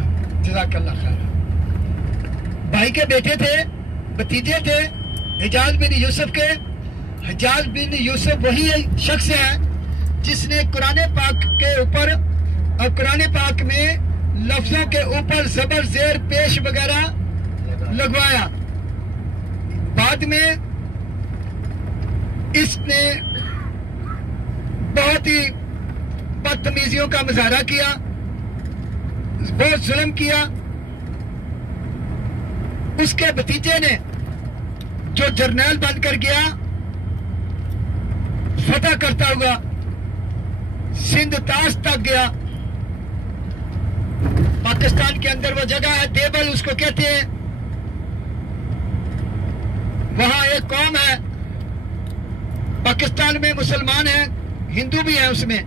जज़ाकल्लाह खैर। भाई के बेटे थे, भतीजे थे हिजाज बिन यूसुफ के। हिजाज बिन यूसुफ वही शख्स है जिसने कुरान पाक के ऊपर और कुरान पाक में लफ्जों के ऊपर जबर जेर पेश वगैरह लगवाया। बाद में इसने बहुत ही बदतमीजियों का मुजाहरा किया, बहुत जुल्म किया। उसके भतीजे ने जो जर्नैल बनकर गया, फतह करता हुआ सिंध ताश तक गया। पाकिस्तान के अंदर वो जगह है देवल उसको कहते हैं, वहां एक कौम है, पाकिस्तान में मुसलमान है, हिंदू भी है उसमें,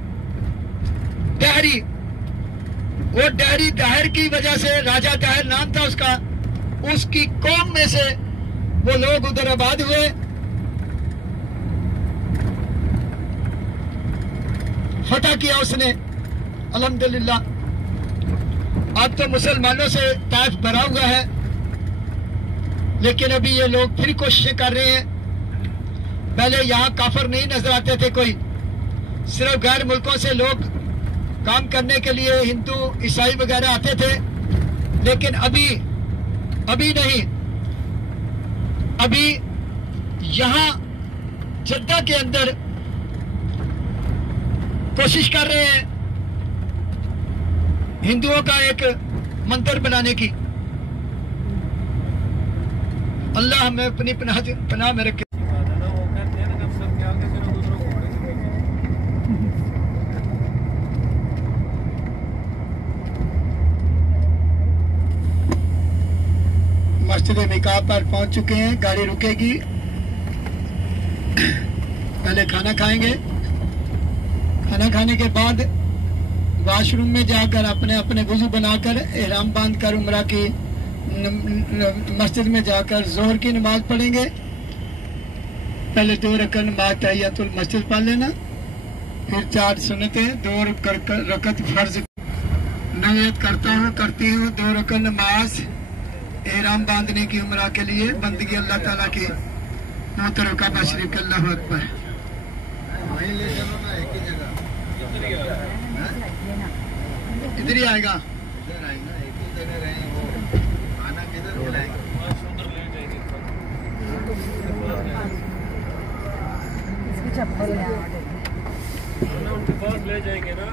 डहरी। वो डहरी दाहिर की वजह से, राजा दाहिर नाम था उसका, उसकी कौम में से वो लोग उधर आबाद हुए। फतह किया उसने अल्हम्दुलिल्लाह। अब तो मुसलमानों से ताइफ भरा हुआ है, लेकिन अभी ये लोग फिर कोशिशें कर रहे हैं। पहले यहाँ काफिर नहीं नजर आते थे कोई, सिर्फ गैर मुल्कों से लोग काम करने के लिए हिंदू ईसाई वगैरह आते थे, लेकिन अभी नहीं, अभी यहाँ जद्दा के अंदर कोशिश कर रहे हैं हिंदुओं का एक मंदिर बनाने की। अल्लाह हमें अपनी पनाह में रखे। मस्जिद मिकाब पर पहुंच चुके हैं, गाड़ी रुकेगी, पहले खाना खाएंगे, खाना खाने के बाद वॉशरूम में जाकर अपने अपने वुजू बनाकर एहराम बांध कर उम्रा की मस्जिद में जाकर जोहर की नमाज पढ़ेंगे। पहले 2 रकअत नमाज तहियतुल मस्जिद पढ़ लेना, फिर 4 सुन्नतें, 2 रकअत फर्ज। नियत करती हूँ 2 रकअत नमाज एहराम बांधने की उम्रा के लिए, बंदगी अल्लाह ताला की मोहतरका बशरीफ के। अल्लाहु अकबर। वहीं ले चलो ना, एक ही जगह इधर ही आएगा। इधर आएगा, एक ही जगह रहे वो खाना किधर खिलाएंगे? इसकी चप्पल उनके पास ले जाएंगे ना।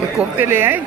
ये कोफ्ते ले आए।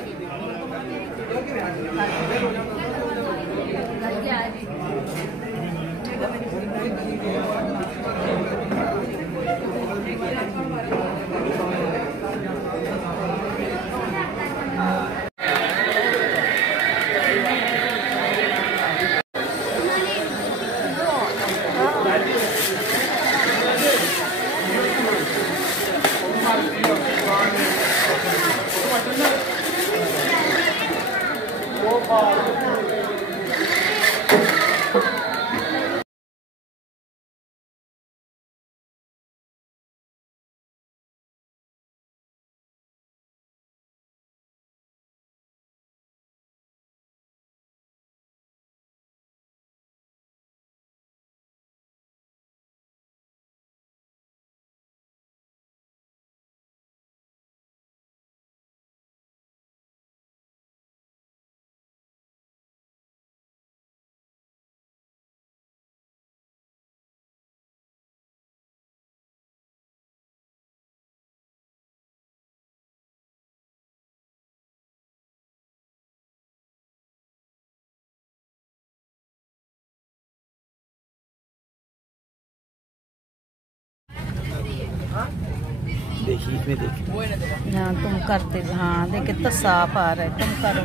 देखिए इसमें देखिए। हाँ तुम करते, हाँ देख कितना साफ आ रहा है, तुम करो।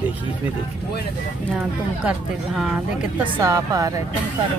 देखिए इसमें देखिए। हाँ तुम करते, हाँ देख कितना साफ आ रहा है, तुम करो।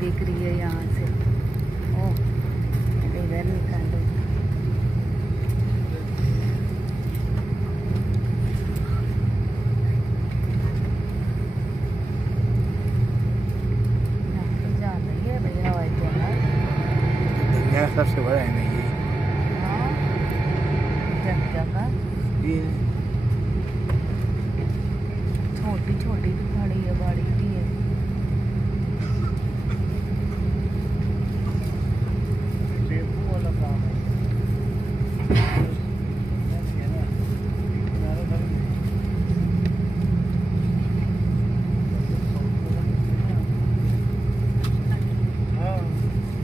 दिख रही है यहाँ से। ओ इधर निकालो। यहाँ तो जा रही है भैया हवाई जहाज। दुनिया का सबसे बड़ा है ना ये। हाँ जगह ये छोटी छोटी भी खड़ी है, बड़ी भी है।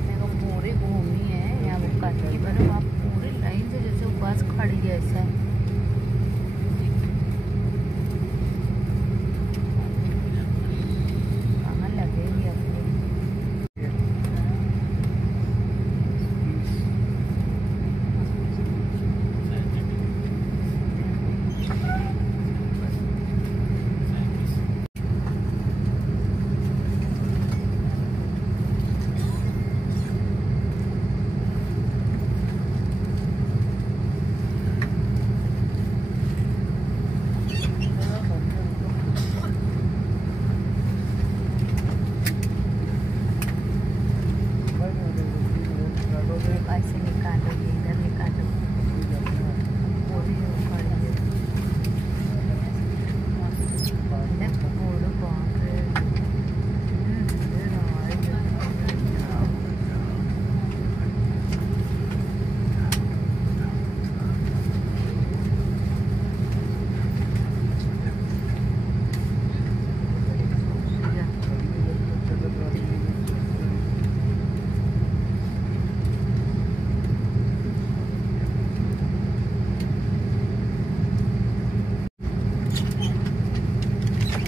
देखो पूरी घूमनी है यहाँ वो कट की बर्फ, आप पूरी लाइन से जैसे वो बस खड़ी है ऐसा।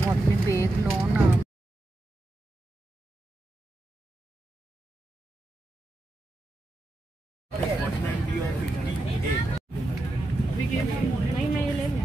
अपनी बैग लो ना। नहीं मैं ये ले लूँ।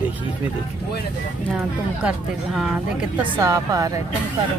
देखिए इसमें देखिए। हाँ तुम करते, हाँ देख कितना साफ आ रहा है, तुम करो।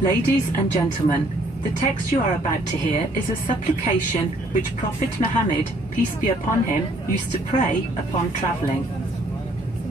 Ladies and gentlemen, the text you are about to hear is a supplication which Prophet Muhammad, peace be upon him, used to pray upon traveling.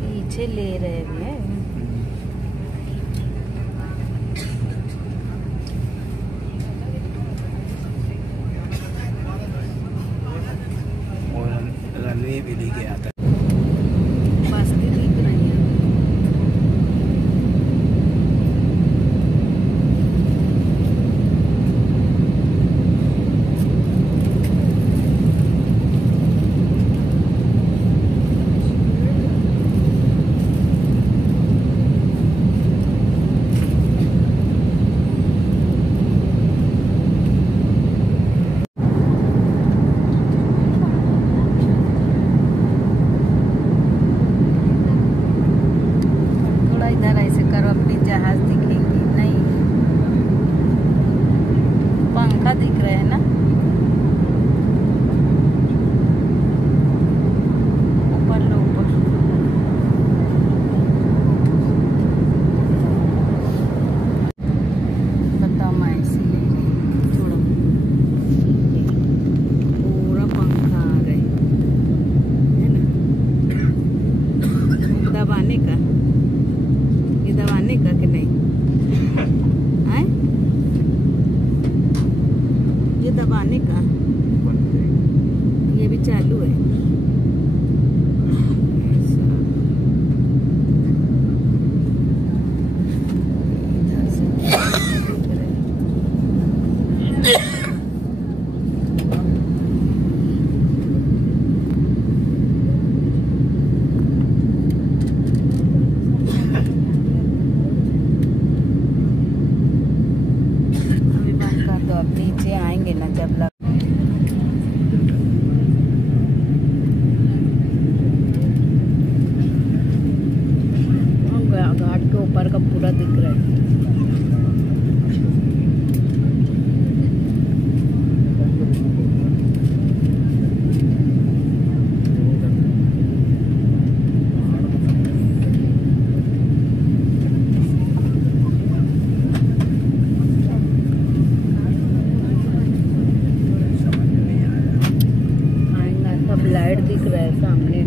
पीछे ले रहे हैं। रनवे भी लेके आता है। दिख रहे हैं ना, ऊपर लो ऊपर। बताओ मैं ऐसे ले रही छोड़ो, पूरा पंखा आ गए है ना। दबाने का, ये दबाने का कि नहीं है, ये दबाने का, ये भी चालू है। अभी बंद कर दो अपनी नीचे आएंगे ना जब घाट के ऊपर का पूरा दिख रहा है। लाइट दिख रहा है सामने।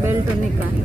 बेल्ट निकालो।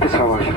29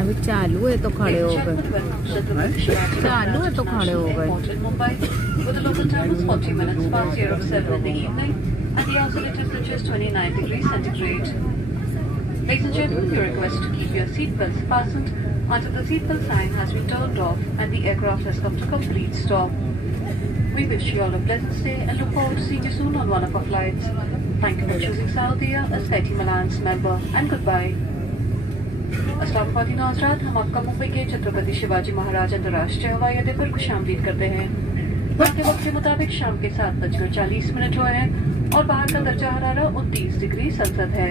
अभी चालू है तो खड़े हो गए। चालू है तो खड़े हो गए। With the local time is 40 minutes past 07 in the evening, and the outside temperature is 29 degrees centigrade. Ladies and gentlemen, you are requested to keep your seatbelts fastened until the seatbelt sign has been turned off and the aircraft has come to complete stop. We wish you all a pleasant stay and look forward to seeing you soon on one of our flights. Thank you for choosing Saudia as SkyTeam Alliance member, and goodbye. अस्सलाम वालेकुम हज़रात, हम आपका मुंबई के छत्रपति शिवाजी महाराज अंतर्राष्ट्रीय हवाई अड्डे पर खुशामदीद करते हैं। भारतीय वक्त के मुताबिक शाम के 7:40 हुए हैं और बाहर का दर्जा हरारा 29 डिग्री सेल्सियस है।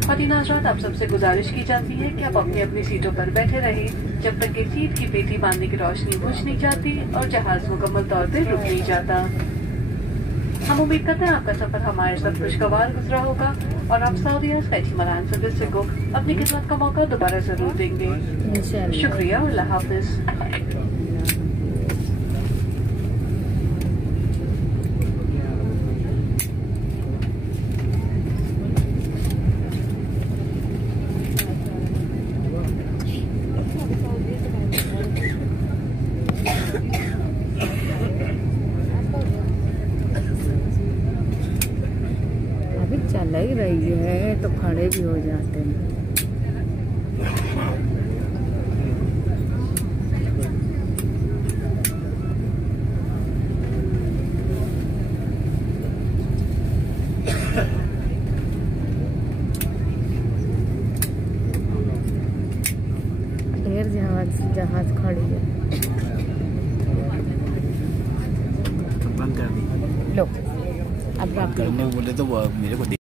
ख़वातीन हज़रात, आप सबसे गुजारिश की जाती है कि आप अपनी अपनी सीटों पर बैठे रहें जब तक कि सीट की पेटी बांधने की रोशनी बुझ नहीं जाती और जहाज मुकम्मल तौर पर रुक नहीं जाता। हम उम्मीद करते हैं आपका सफर हमारे साथ खुशगवार गुजरा होगा और आप सऊदी एटी मलान सर्विस को अपनी खिदमत का मौका दोबारा जरूर देंगे। शुक्रिया, अल्लाह हाफिज। चल ही रही है तो खड़े भी हो जाते हैं। ढेर जहाज खड़ी है। बंद कर दी। लो अब करने बोले तो मेरे को